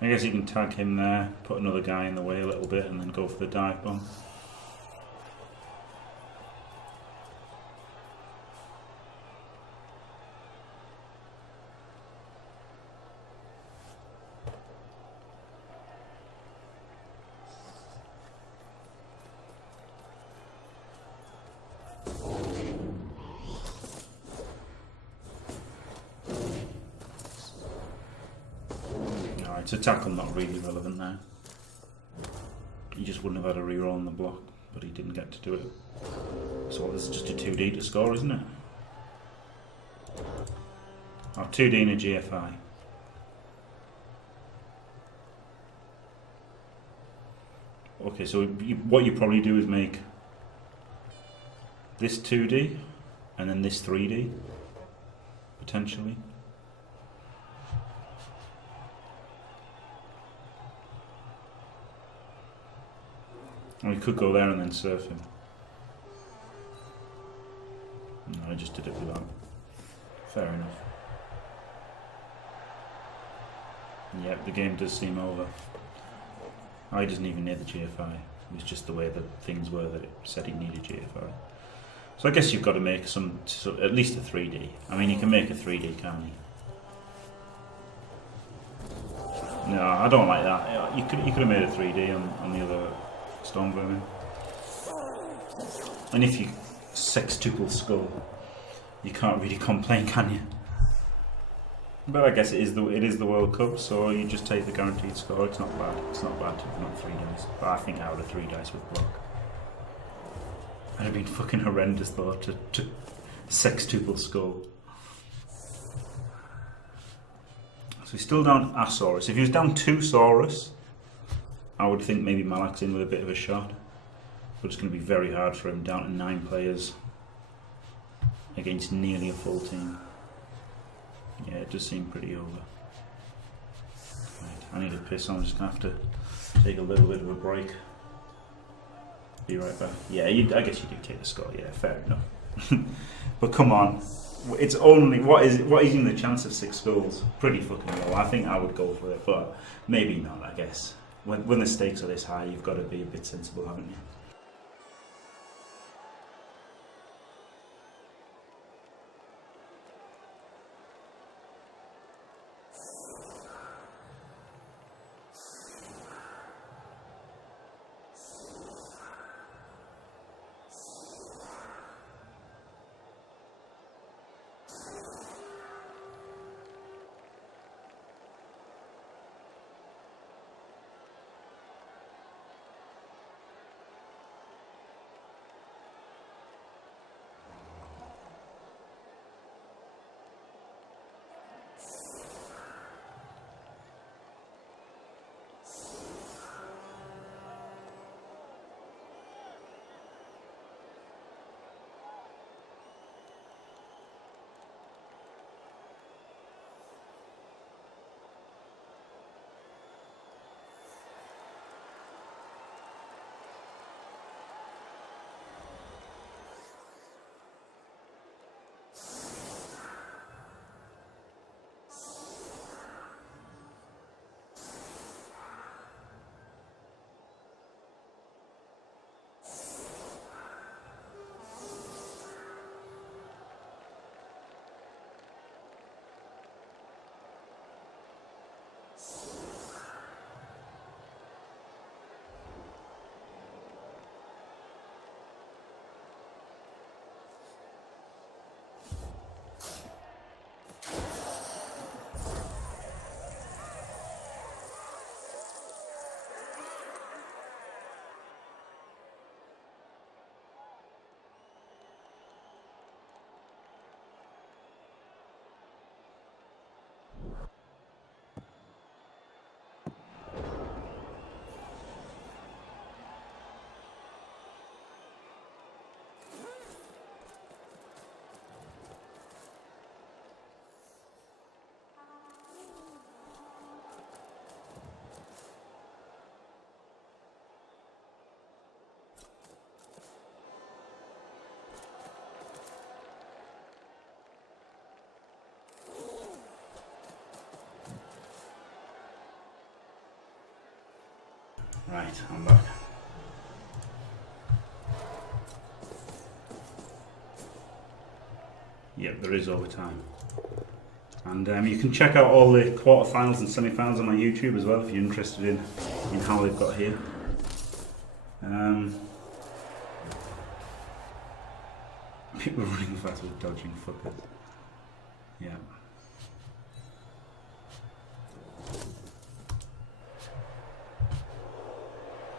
I guess you can tag him there, put another guy in the way a little bit, and then go for the dive bomb. So tackle not really relevant there. He just wouldn't have had a reroll on the block, but he didn't get to do it. So this is just a 2D to score, isn't it? Or 2D and a GFI. Okay, so what you probably do is make this 2D and then this 3D, potentially. Or you could go there and then surf him. No, I just did it without. Fair enough. Yep, the game does seem over. I wasn't even near the GFI. It was just the way that things were that it said he needed GFI. So I guess you've got to make at least a 3D. I mean, you can make a 3D, can't you? No, I don't like that. You could have made a 3D on the other Storm Vermin. And if you sextuple skull, you can't really complain, can you? But I guess it is the World Cup, so you just take the guaranteed score. It's not bad. It's not bad to have not 3 dice. But I think I would have 3 dice with block. That'd have been fucking horrendous though, to sextuple skull. So he's still down Asaurus. If he was down 2 Saurus, I would think maybe Mallak's in with a bit of a shot. But it's going to be very hard for him down to 9 players against nearly a full team. Yeah, it does seem pretty over. Right, I need a piss, I'm just going to have to take a little bit of a break. Be right back. Yeah, I guess you do take the score, yeah, fair enough. But come on, it's only, what is even the chance of 6 goals? Pretty fucking low. I think I would go for it, but maybe not, I guess. When the stakes are this high, you've got to be a bit sensible, haven't you? Right, I'm back. Yep, there is overtime. And you can check out all the quarterfinals and semi-finals on my YouTube as well if you're interested in how they've got here. People running fast with dodging fuckers. Yeah.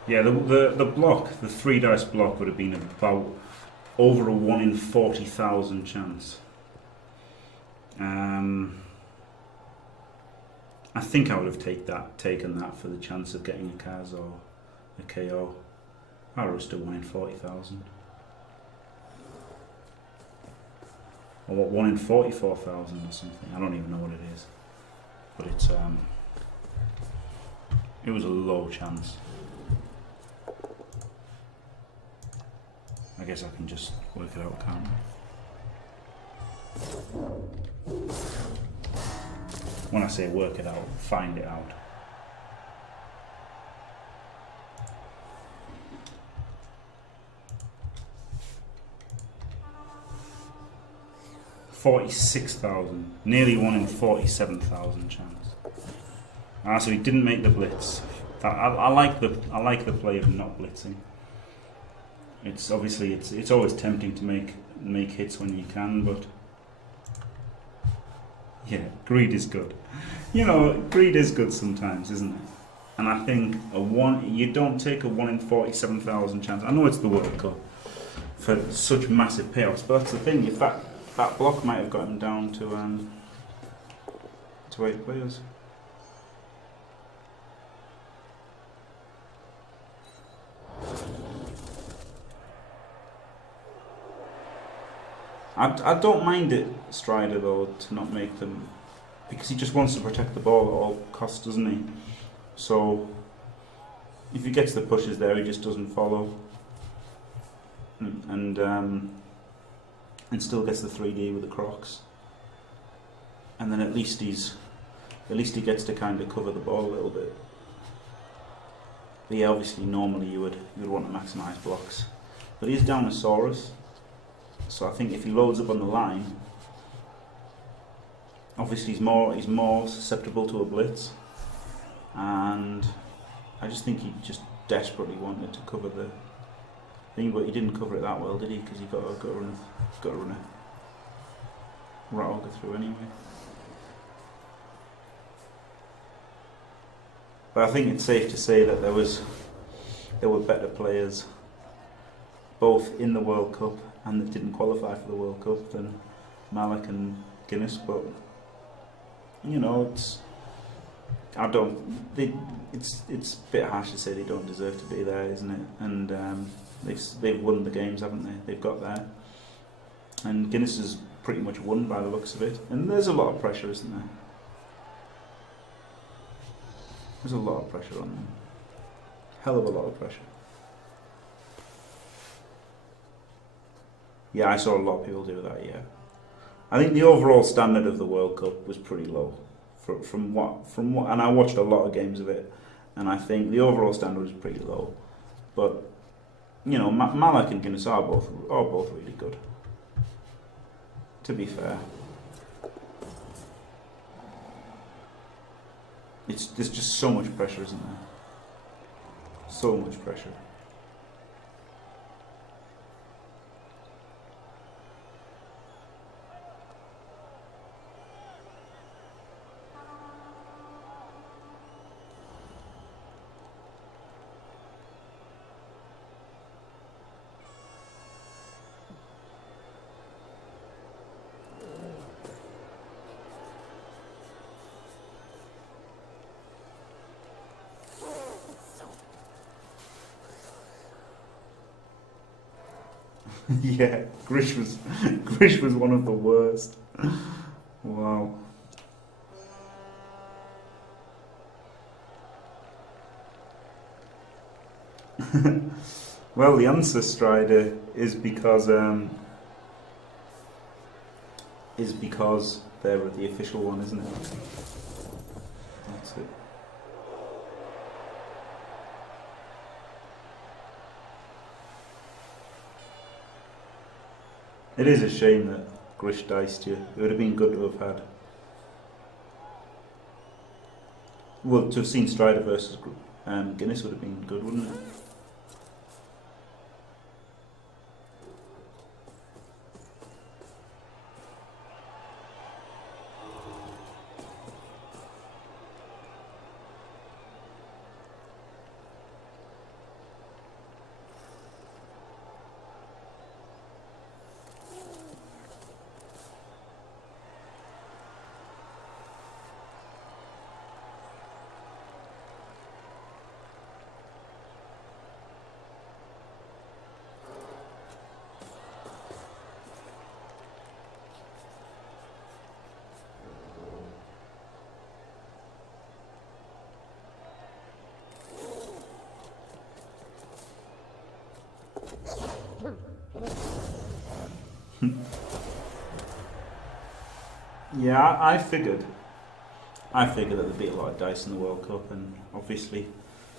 Yeah, the block, the 3 dice block would have been about over a 1 in 40,000 chance. I think I would have taken that for the chance of getting a Kaz or a KO. Arrow's still 1 in 40,000. Or what, 1 in 44,000 or something. I don't even know what it is. But it's it was a low chance. I guess I can just work it out, can't I? When I say work it out, find it out. $46,000, nearly 1 in 47,000 chance. So he didn't make the blitz. I like the play of not blitzing. It's obviously it's always tempting to make hits when you can, but yeah, greed is good. You know, greed is good sometimes, isn't it? And I think you don't take a 1 in 47,000 chance. I know it's the World Cup for such massive payoffs, but that's the thing. If that block might have got him down to 8 players. I don't mind it, Strider, though, to not make them, because he just wants to protect the ball at all costs, doesn't he? So if he gets the pushes there, he just doesn't follow, and still gets the 3D with the Crocs, and then at least he gets to kind of cover the ball a little bit. But yeah, obviously normally you would want to maximise blocks, but he's down a Saurus. So I think if he loads up on the line, obviously he's more susceptible to a blitz, and I just think he just desperately wanted to cover the thing, but he didn't cover it that well, did he? Because he got to run a rat ogre through anyway. But I think it's safe to say that there were better players, both in the World Cup and that didn't qualify for the World Cup, than Mallak and Guinness. But you know, it's a bit harsh to say they don't deserve to be there, isn't it? And they've won the games, haven't they? They've got there, and Guinness is pretty much won by the looks of it. And there's a lot of pressure, isn't there? There's a lot of pressure on them. Hell of a lot of pressure. Yeah, I saw a lot of people do that, yeah. I think the overall standard of the World Cup was pretty low. From what, and I watched a lot of games of it, and I think the overall standard was pretty low. But, you know, Mallak and Guinness are both really good, to be fair. There's just so much pressure, isn't there? So much pressure. Yeah, Grish was one of the worst. Wow. Well, the answer, Strider, is because they're the official one, isn't it? That's it. It is a shame that Grish diced you. It would have been good to have had. Well, to have seen Strider versus Guinness would have been good, wouldn't it? Yeah, I figured that there'd be a lot of dice in the World Cup, and obviously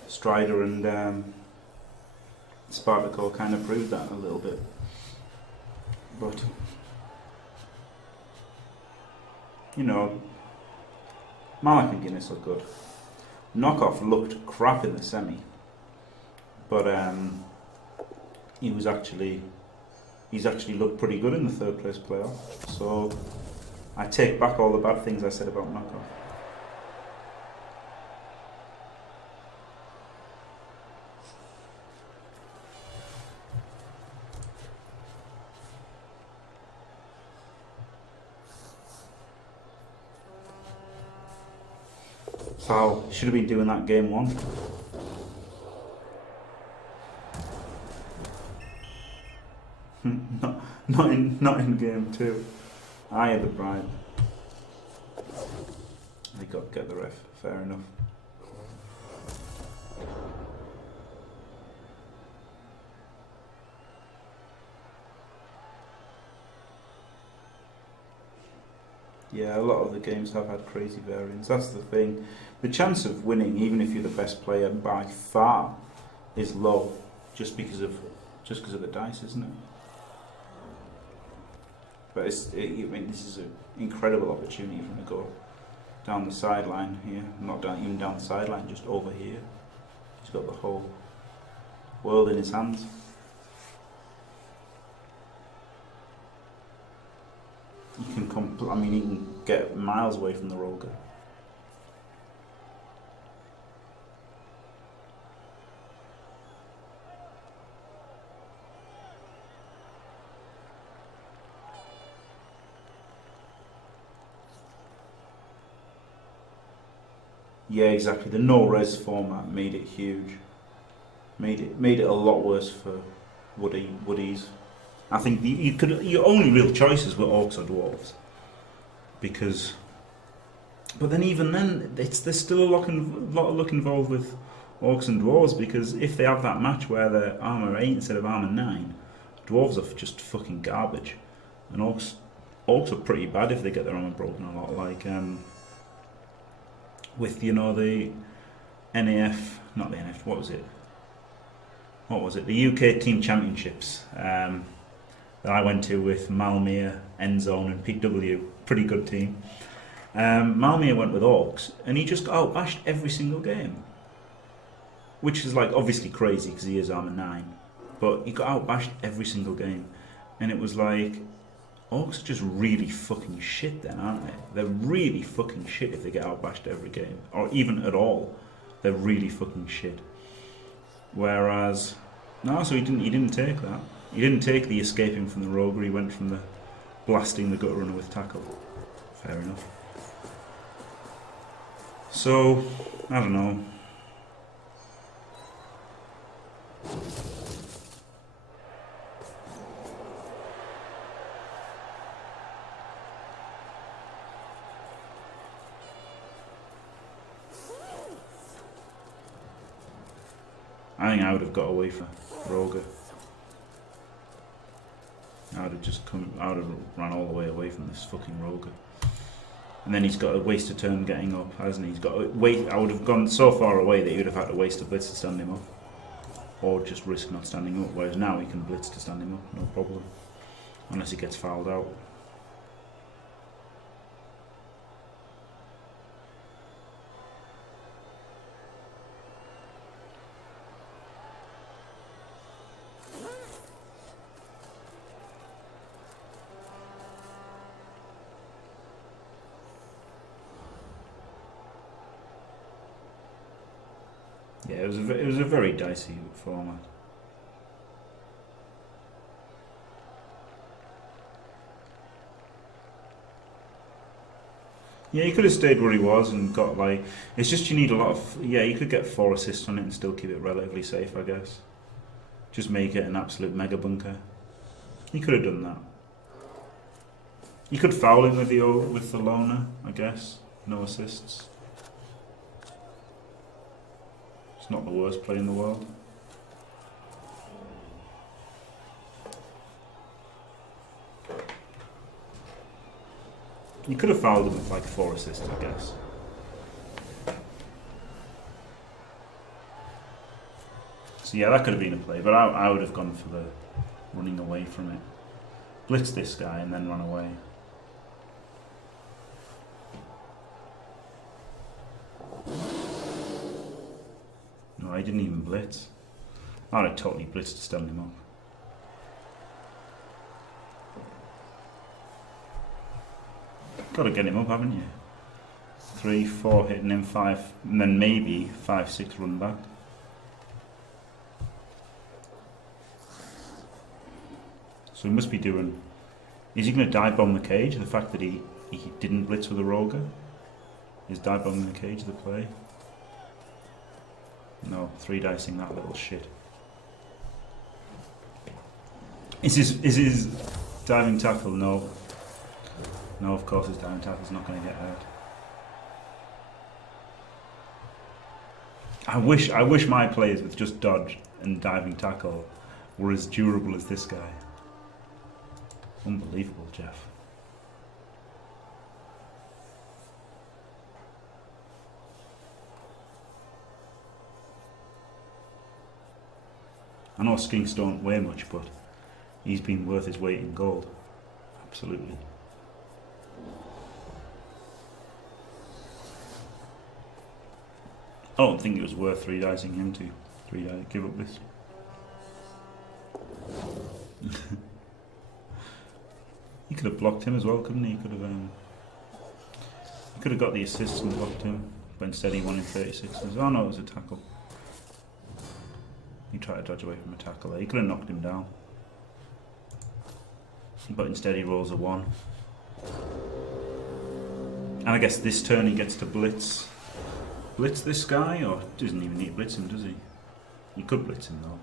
Strider and Spartaco kind of proved that a little bit. But, you know, Mallak and Guinness look good. Knockoff looked crap in the semi, but he's actually looked pretty good in the third place playoff. So I take back all the bad things I said about Knockoff. Foul. Should have been doing that game one. not in game two. I had the bribe. I got to get the ref. Fair enough. Yeah, a lot of the games have had crazy variance. That's the thing. The chance of winning, even if you're the best player by far, is low, just because of the dice, isn't it? But I mean, this is an incredible opportunity for him to go down the sideline here. Not even down the sideline, just over here. He's got the whole world in his hands. He can get miles away from the Roger. Yeah, exactly. The no-res format made it huge. Made it a lot worse for Woodies. I think your only real choices were orcs or dwarves, but then even then, there's still a lot of luck involved with orcs and dwarves, because if they have that match where they're armor 8 instead of armor 9, dwarves are just fucking garbage, and orcs are pretty bad if they get their armor broken a lot. Like with the NAF, not the NF, what was it? The UK Team Championships. That I went to with Malmere, Endzone and PW, pretty good team. Malmere went with Orcs, and he just got outbashed every single game. Which is like obviously crazy because he is armor 9, but he got outbashed every single game. And it was like, Orcs are just really fucking shit then, aren't they? They're really fucking shit if they get outbashed every game, or even at all. They're really fucking shit. Whereas, no, so he didn't take that. He didn't take the escaping from the rogue, he went from the blasting the gut runner with tackle. Fair enough. So, I don't know. I think I would have got away from Roger. I would have ran all the way away from this fucking Roger. And then he's got to waste a turn getting up, hasn't he? He's got to wait. I would have gone so far away that he would have had to waste a blitz to stand him up, or just risk not standing up. Whereas now he can blitz to stand him up, no problem, unless he gets fouled out. Yeah, it was a very dicey format. Yeah, he could have stayed where he was and got like. It's just you need a lot of. Yeah, you could get 4 assists on it and still keep it relatively safe, I guess. Just make it an absolute mega bunker. He could have done that. You could foul him with the loner, I guess. No assists. It's not the worst play in the world. You could have fouled him with like 4 assists, I guess. So yeah, that could have been a play, but I would have gone for the running away from it. Blitz this guy and then run away. No, I didn't even blitz. I would have totally blitzed to stand him up. Got to get him up, haven't you? 3, 4 hitting him, 5, and then maybe 5, 6 run back. So he must be doing... Is he going to dive bomb the cage? The fact that he didn't blitz with a Roger? Is dive bombing the cage the play? No, 3-dicing that little shit. Is his diving tackle? No. No, of course his diving tackle's not going to get hurt. I wish my players with just dodge and diving tackle were as durable as this guy. Unbelievable, Jeff. I know skinks don't weigh much, but he's been worth his weight in gold. Absolutely. I don't think it was worth 3-dicing him to give up this. He could have blocked him as well, couldn't he? He could have got the assists and blocked him, but instead he won in 36s. Oh no, it was a tackle. He tried to dodge away from a tackle there. He could have knocked him down, but instead he rolls a 1. And I guess this turn he gets to blitz this guy, or doesn't even need to blitz him, does he? You could blitz him though.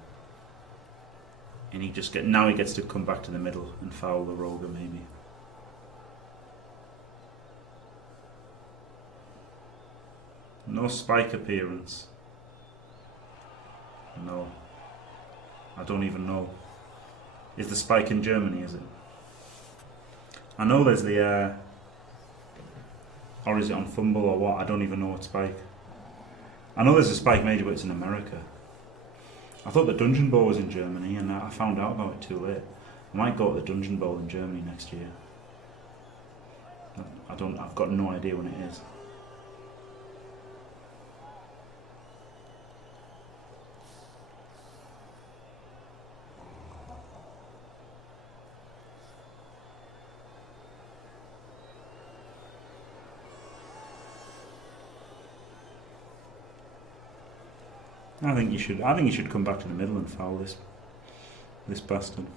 And he just now he gets to come back to the middle and foul the Roger maybe. No spike appearance. No. I don't even know. Is the spike in Germany, is it? I know there's the or is it on Fumble or what? I don't even know what spike. I know there's a spike major, but it's in America. I thought the Dungeon Bowl was in Germany, and I found out about it too late. I might go to the Dungeon Bowl in Germany next year. I've got no idea when it is. I think you should come back to the middle and foul this bastard.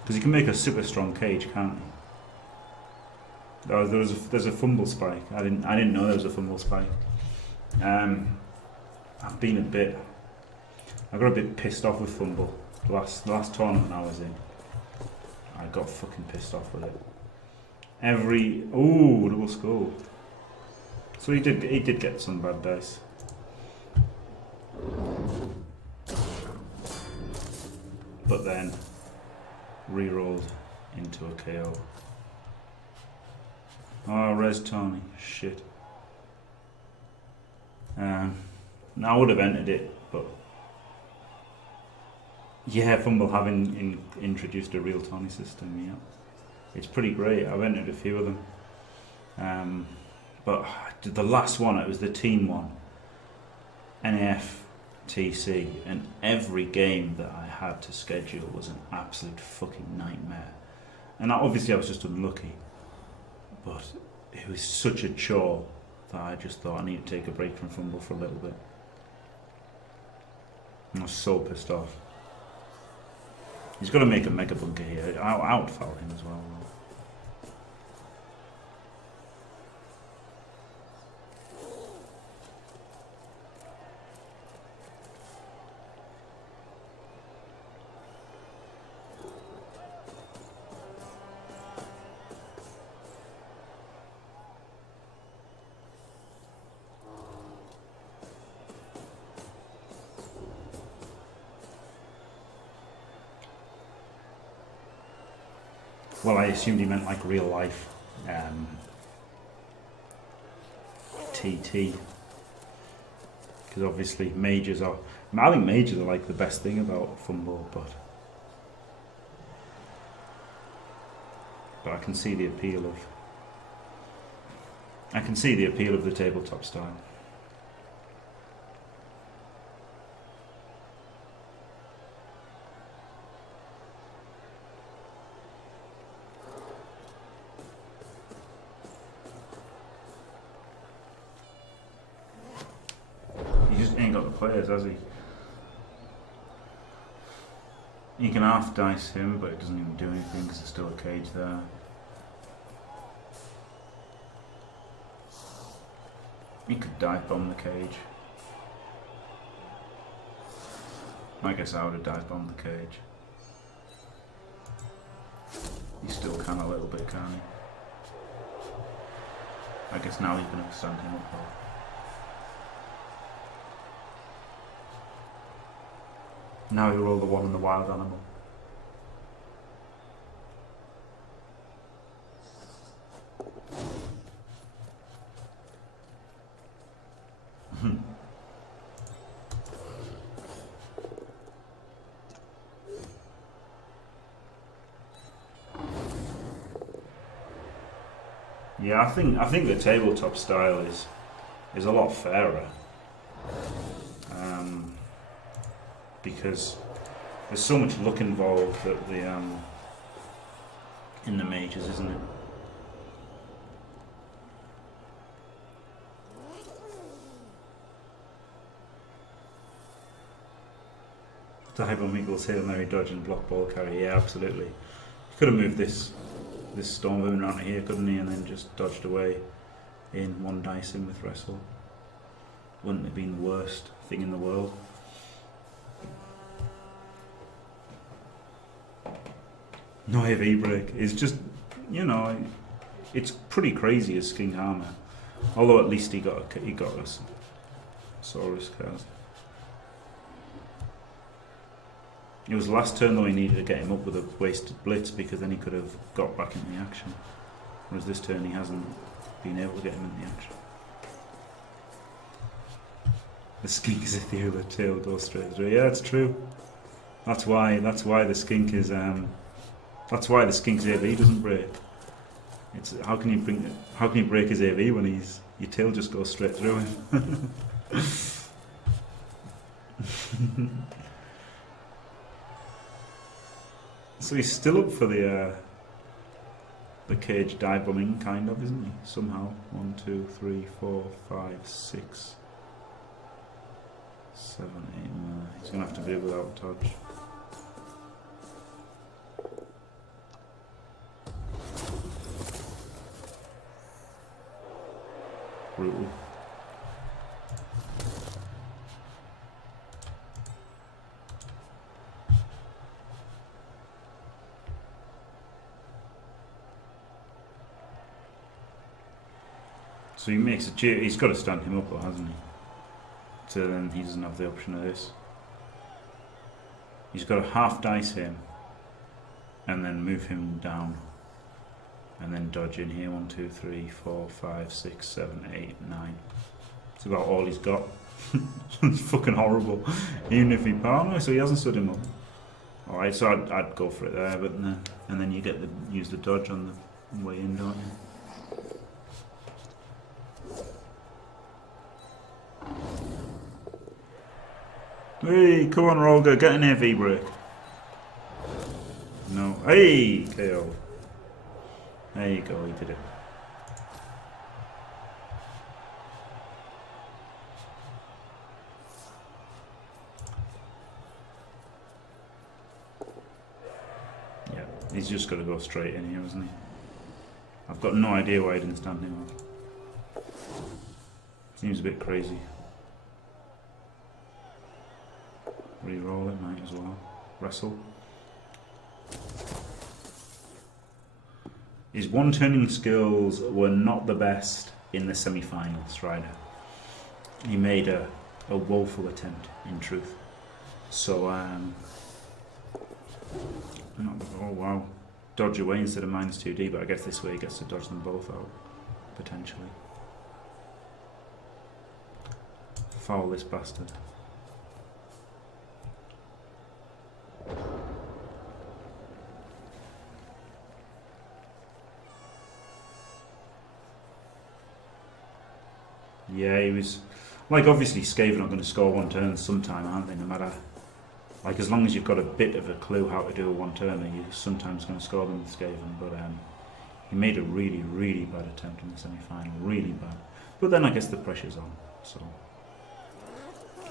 Because he can make a super strong cage, can't he? Oh, there's a fumble spike. I didn't know there was a fumble spike. I got a bit pissed off with fumble. The last tournament I was in, I got fucking pissed off with it. Double skull. So he did get some bad dice. But then re-rolled into a KO. Oh, res Tony, shit. I would have entered it, but yeah, Fumble having introduced a real Tony system, yeah, it's pretty great. I've entered a few of them, but the last one, it was the team one, NAF-TC, and every game that I had to schedule was an absolute fucking nightmare. And obviously I was just unlucky, but it was such a chore that I just thought I need to take a break from Fumble for a little bit. I was so pissed off. He's got to make a mega bunker here. I would foul him as well. Well, I assumed he meant like real life. TT, because obviously mages are. I think mages are like the best thing about Fumble, but I can see the appeal of. I can see the appeal of the tabletop style. He just ain't got the players, has he? You can half dice him, but it doesn't even do anything because there's still a cage there. You could dive bomb the cage. I guess I would have dive bombed the cage. You still can a little bit, can't you? I guess now you can stand him up though. Now you roll the one on the wild animal. Yeah, I think the tabletop style is a lot fairer, because there's so much luck involved that in the mages, isn't it? Dive on equals Hail Mary dodge and Bloodbowl carry. Yeah, absolutely. He could have moved this storm moving around here, couldn't he? And then just dodged away in one dice in with wrestle. Wouldn't have been the worst thing in the world. No AV break. It's just, you know, it's pretty crazy as King Hammer. Although at least he got a Saurus card. It was last turn though he needed to get him up with a wasted blitz because then he could have got back into the action. Whereas this turn he hasn't been able to get him into the action. The skink is ethereal, the tail goes straight through. Yeah, it's true. That's why the skink is that's why the skink's AV doesn't break. It's how can you break his AV when your tail just goes straight through him? So he's still up for the cage dive bombing, kind of, isn't he? Somehow. 1, 2, 3, 4, 5, 6, 7, 8, 9. He's gonna have to do it without touch. Brutal. So he makes a cheer. He's got to stand him up, though, hasn't he? So then he doesn't have the option of this. He's got to half dice him, and then move him down, and then dodge in here. 1, 2, 3, 4, 5, 6, 7, 8, 9. It's about all he's got. It's fucking horrible. Even if he so he hasn't stood him up. All right, so I'd go for it there, but and then you get use the dodge on the way in, don't you? Hey, come on, Rolga, get an AV break. No. Hey, KO. There you go, he did it. Yeah, he's just got to go straight in here, isn't he? I've got no idea why he didn't stand him up. Seems a bit crazy. Reroll it, might as well. Wrestle. His one-turning skills were not the best in the semi-final, Strider. He made a woeful attempt, in truth. So, oh wow. dodge away instead of minus 2D, but I guess this way he gets to dodge them both out, potentially. Foul this bastard. Yeah, he was... Like, obviously, Skaven are going to score one turn sometime, aren't they? No matter... Like, as long as you've got a bit of a clue how to do a one-turner, you're sometimes going to score them with Skaven. But he made a really, really bad attempt in the semi-final. Really bad. But then I guess the pressure's on, so...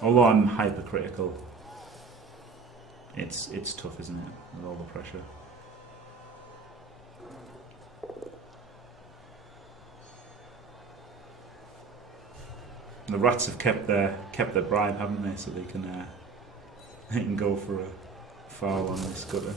Although I'm hypercritical, it's tough, isn't it, with all the pressure. The rats have kept their bribe, haven't they? So they can go for a foul on this gutter.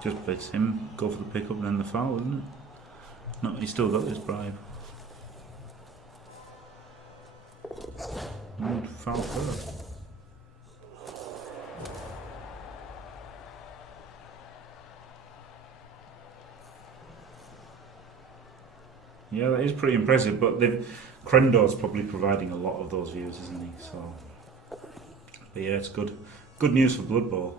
Just lets him go for the pickup and then the foul, isn't it? No, he's still got his bribe. No, foul first. Yeah, that is pretty impressive, but Krendor's probably providing a lot of those views, isn't he? So, but yeah, it's good. Good news for Bloodbowl.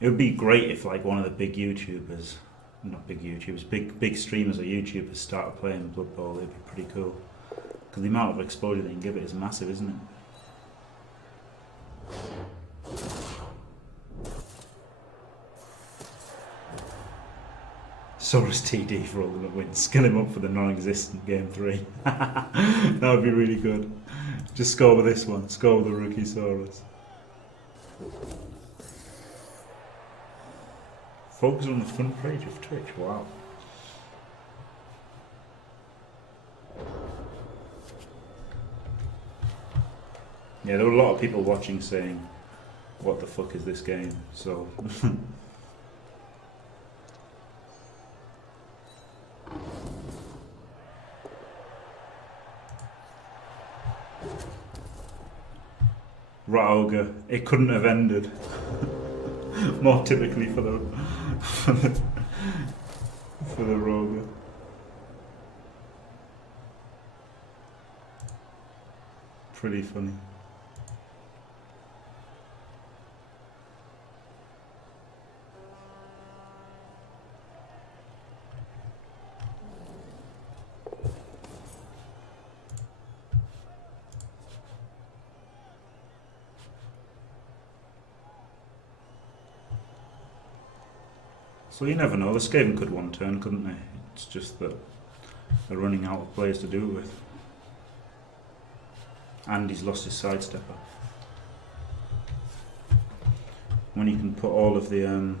It would be great if, like, one of the big YouTubers, not big YouTubers, big streamers or YouTubers started playing Bloodbowl. It'd be pretty cool. Because the amount of exposure they can give it is massive, isn't it? Saurus TD for ultimate wins. Skill him up for the non-existent game 3. That would be really good. Just score with this one. Score with the rookie Saurus. Focus on the front page of Twitch, wow. Yeah, there were a lot of people watching saying, what the fuck is this game? So... Rat Ogre, it couldn't have ended. More typically for the Roger. Pretty funny. So you never know, the Skaven could one turn, couldn't they? It's just that they're running out of players to do it with. And he's lost his sidestepper. When you can put all of the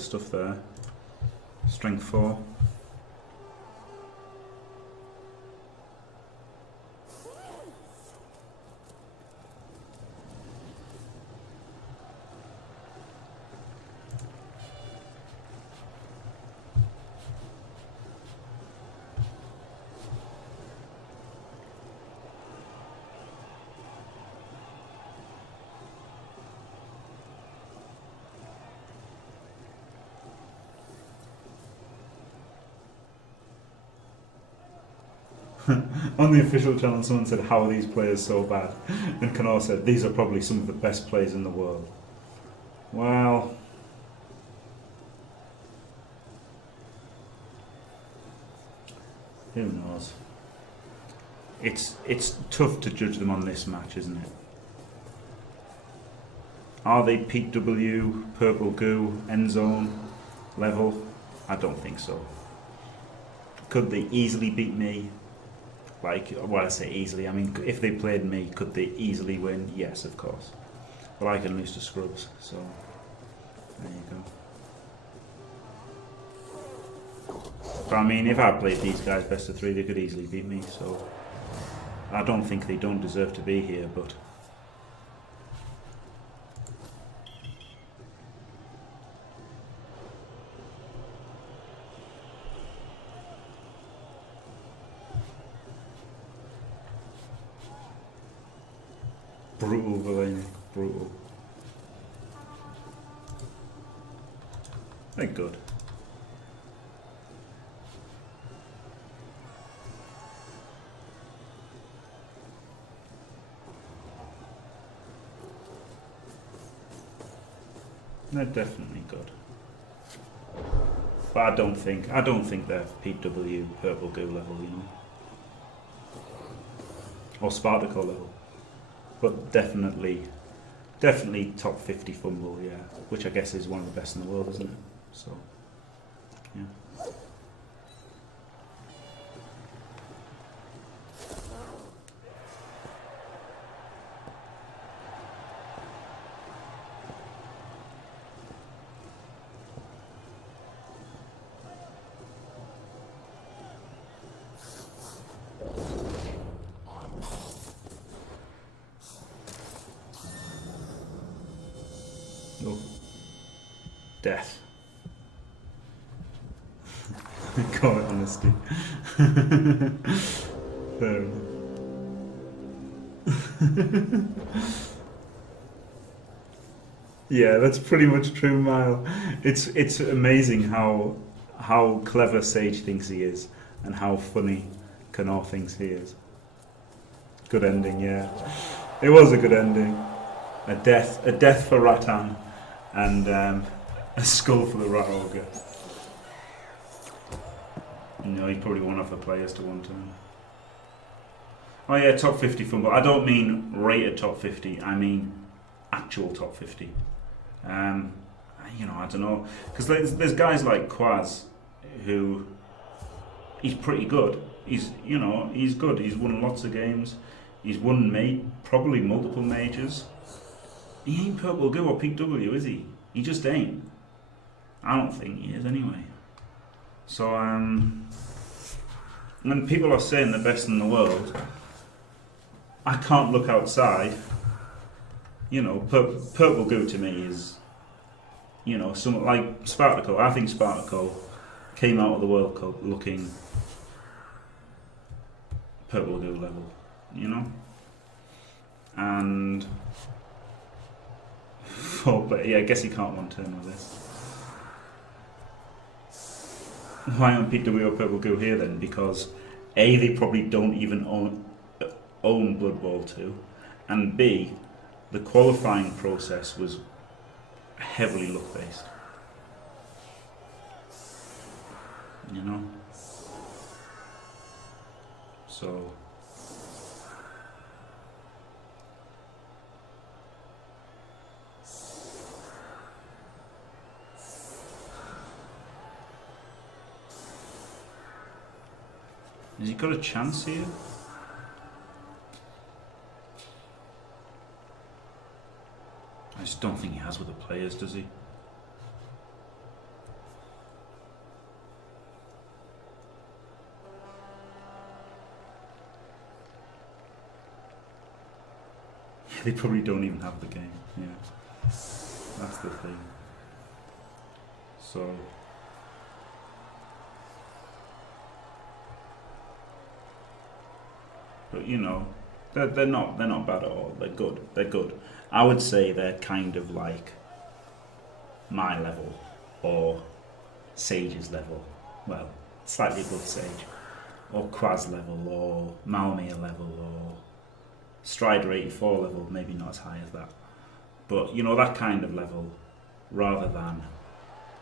stuff there. Strength 4. On the official channel, someone said, how are these players so bad? And Kanor said, these are probably some of the best players in the world. Well... who knows? It's tough to judge them on this match, isn't it? Are they peak W, purple goo, end zone level? I don't think so. Could they easily beat me? Like, well, I say easily, I mean, if they played me, could they easily win? Yes, of course. But I can lose to scrubs, so there you go. But I mean, if I played these guys best of 3, they could easily beat me, so I don't think they don't deserve to be here, but brutal, Valenic, brutal. They're good. They're definitely good. But I don't think they're PW purple goo level, you know. Or Spartaco level. But definitely top 50 fumble, yeah. Which I guess is one of the best in the world, isn't it? So, yeah. Oh. Death. Call it honesty. Fair enough. Yeah, that's pretty much true, Mile. It's amazing how clever Sage thinks he is, and how funny Canor thinks he is. Good ending, yeah. It was a good ending. A death for Rattan, and a skull for the Rat Ogre. No, he probably won off the players to one turn. Oh yeah, top 50 fumble. I don't mean rated top 50. I mean actual top 50. You know, I don't know, because there's guys like Quaz, who he's pretty good. He's good. He's won lots of games. He's won probably multiple majors. He ain't purple goo or peak W, is he? He just ain't. I don't think he is anyway. So when people are saying the best in the world, I can't look outside. You know, purple goo to me is, you know, somewhat like Spartaco. I think Spartaco came out of the World Cup looking purple goo level, you know? And yeah, I guess he can't one turn with this. Why aren't PW or purple goo here then? Because A, they probably don't even own Bloodbowl 2, and B, the qualifying process was heavily luck based. You know? So has he got a chance here? I just don't think he has with the players, does he? They probably don't even have the game, yeah. That's the thing. So but you know, they're not bad at all. They're good. They're good. I would say they're kind of like my level or Sage's level. Well, slightly above Sage, or Quaz level, or Malmir level, or Strider 84 level. Maybe not as high as that, but you know, that kind of level, rather than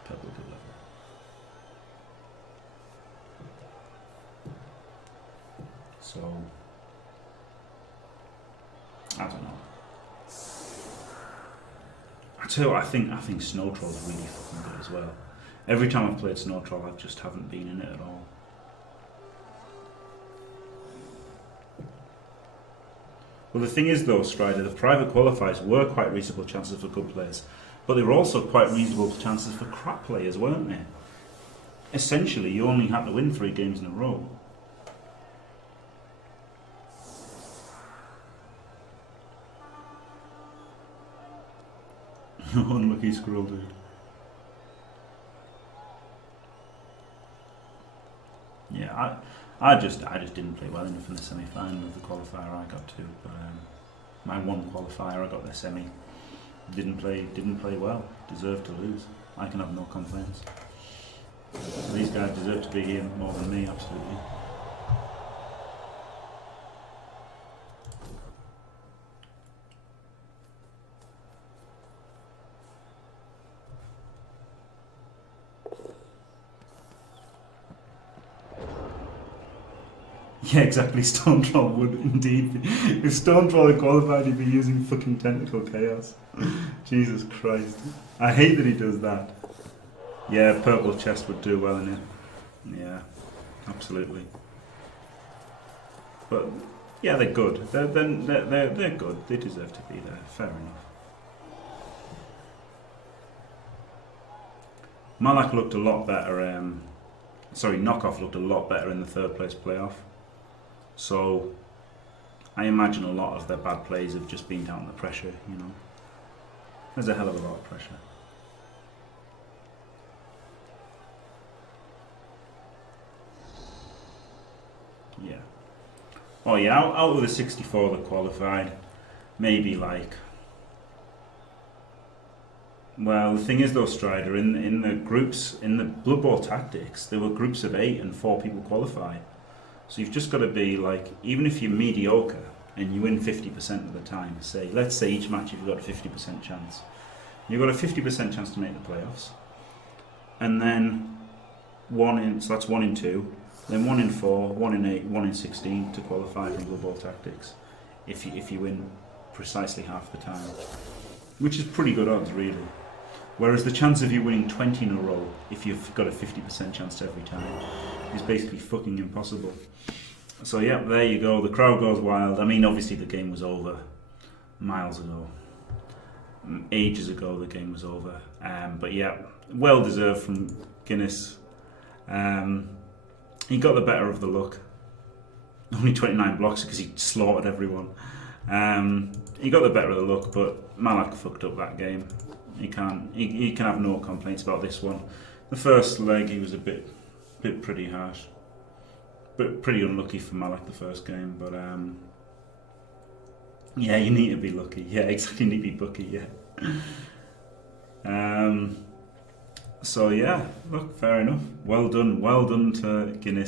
Purple Goo level. So I don't know. I tell you what, I think Snow Troll is really fucking good as well. Every time I've played Snow Troll, I just haven't been in it at all. Well, the thing is though, Strider, the private qualifiers were quite reasonable chances for good players, but they were also quite reasonable chances for crap players, weren't they? Essentially, you only had to win 3 games in a row. Unlucky scroll, dude. Yeah, I just didn't play well enough in the semi-final of the qualifier I got to. But my one qualifier, I got the semi. Didn't play well. Deserved to lose. I can have no complaints. These guys deserve to be here more than me, absolutely. Yeah, exactly. Stone Troll would indeed be. If Stone Troll had qualified, he'd be using fucking Tentacle Chaos. Jesus Christ. I hate that he does that. Yeah, Purple Chest would do well in it. Yeah, absolutely. But, yeah, they're good. They're good. They deserve to be there. Fair enough. Mallak looked a lot better. Knockoff looked a lot better in the 3rd place playoff. So, I imagine a lot of their bad plays have just been down to the pressure, you know. There's a hell of a lot of pressure. Yeah. Oh yeah, out of the 64 that qualified, maybe like... Well, the thing is though, Strider, in the groups, in the Bloodbowl tactics, there were groups of 8 and 4 people qualified. So you've just got to be like, even if you're mediocre and you win 50% of the time, let's say each match you've got a 50% chance. You've got a 50% chance to make the playoffs. And then so that's 1 in 2, then 1 in 4, 1 in 8, 1 in 16 to qualify from Bloodbowl tactics. If you win precisely half the time. Which is pretty good odds, really. Whereas the chance of you winning 20 in a row, if you've got a 50% chance every time, is basically fucking impossible. So yeah, there you go. The crowd goes wild. I mean, obviously the game was over miles ago. Ages ago the game was over. But yeah, well deserved from Guinness. He got the better of the luck. Only 29 blocks because he slaughtered everyone. He got the better of the luck, but Mallak fucked up that game. He can have no complaints about this one. The first leg he was a bit pretty harsh, but pretty unlucky for Mallak the first game. But yeah, you need to be lucky. Yeah, exactly. You need to be lucky. Yeah. So yeah, look, fair enough. Well done to Guinness.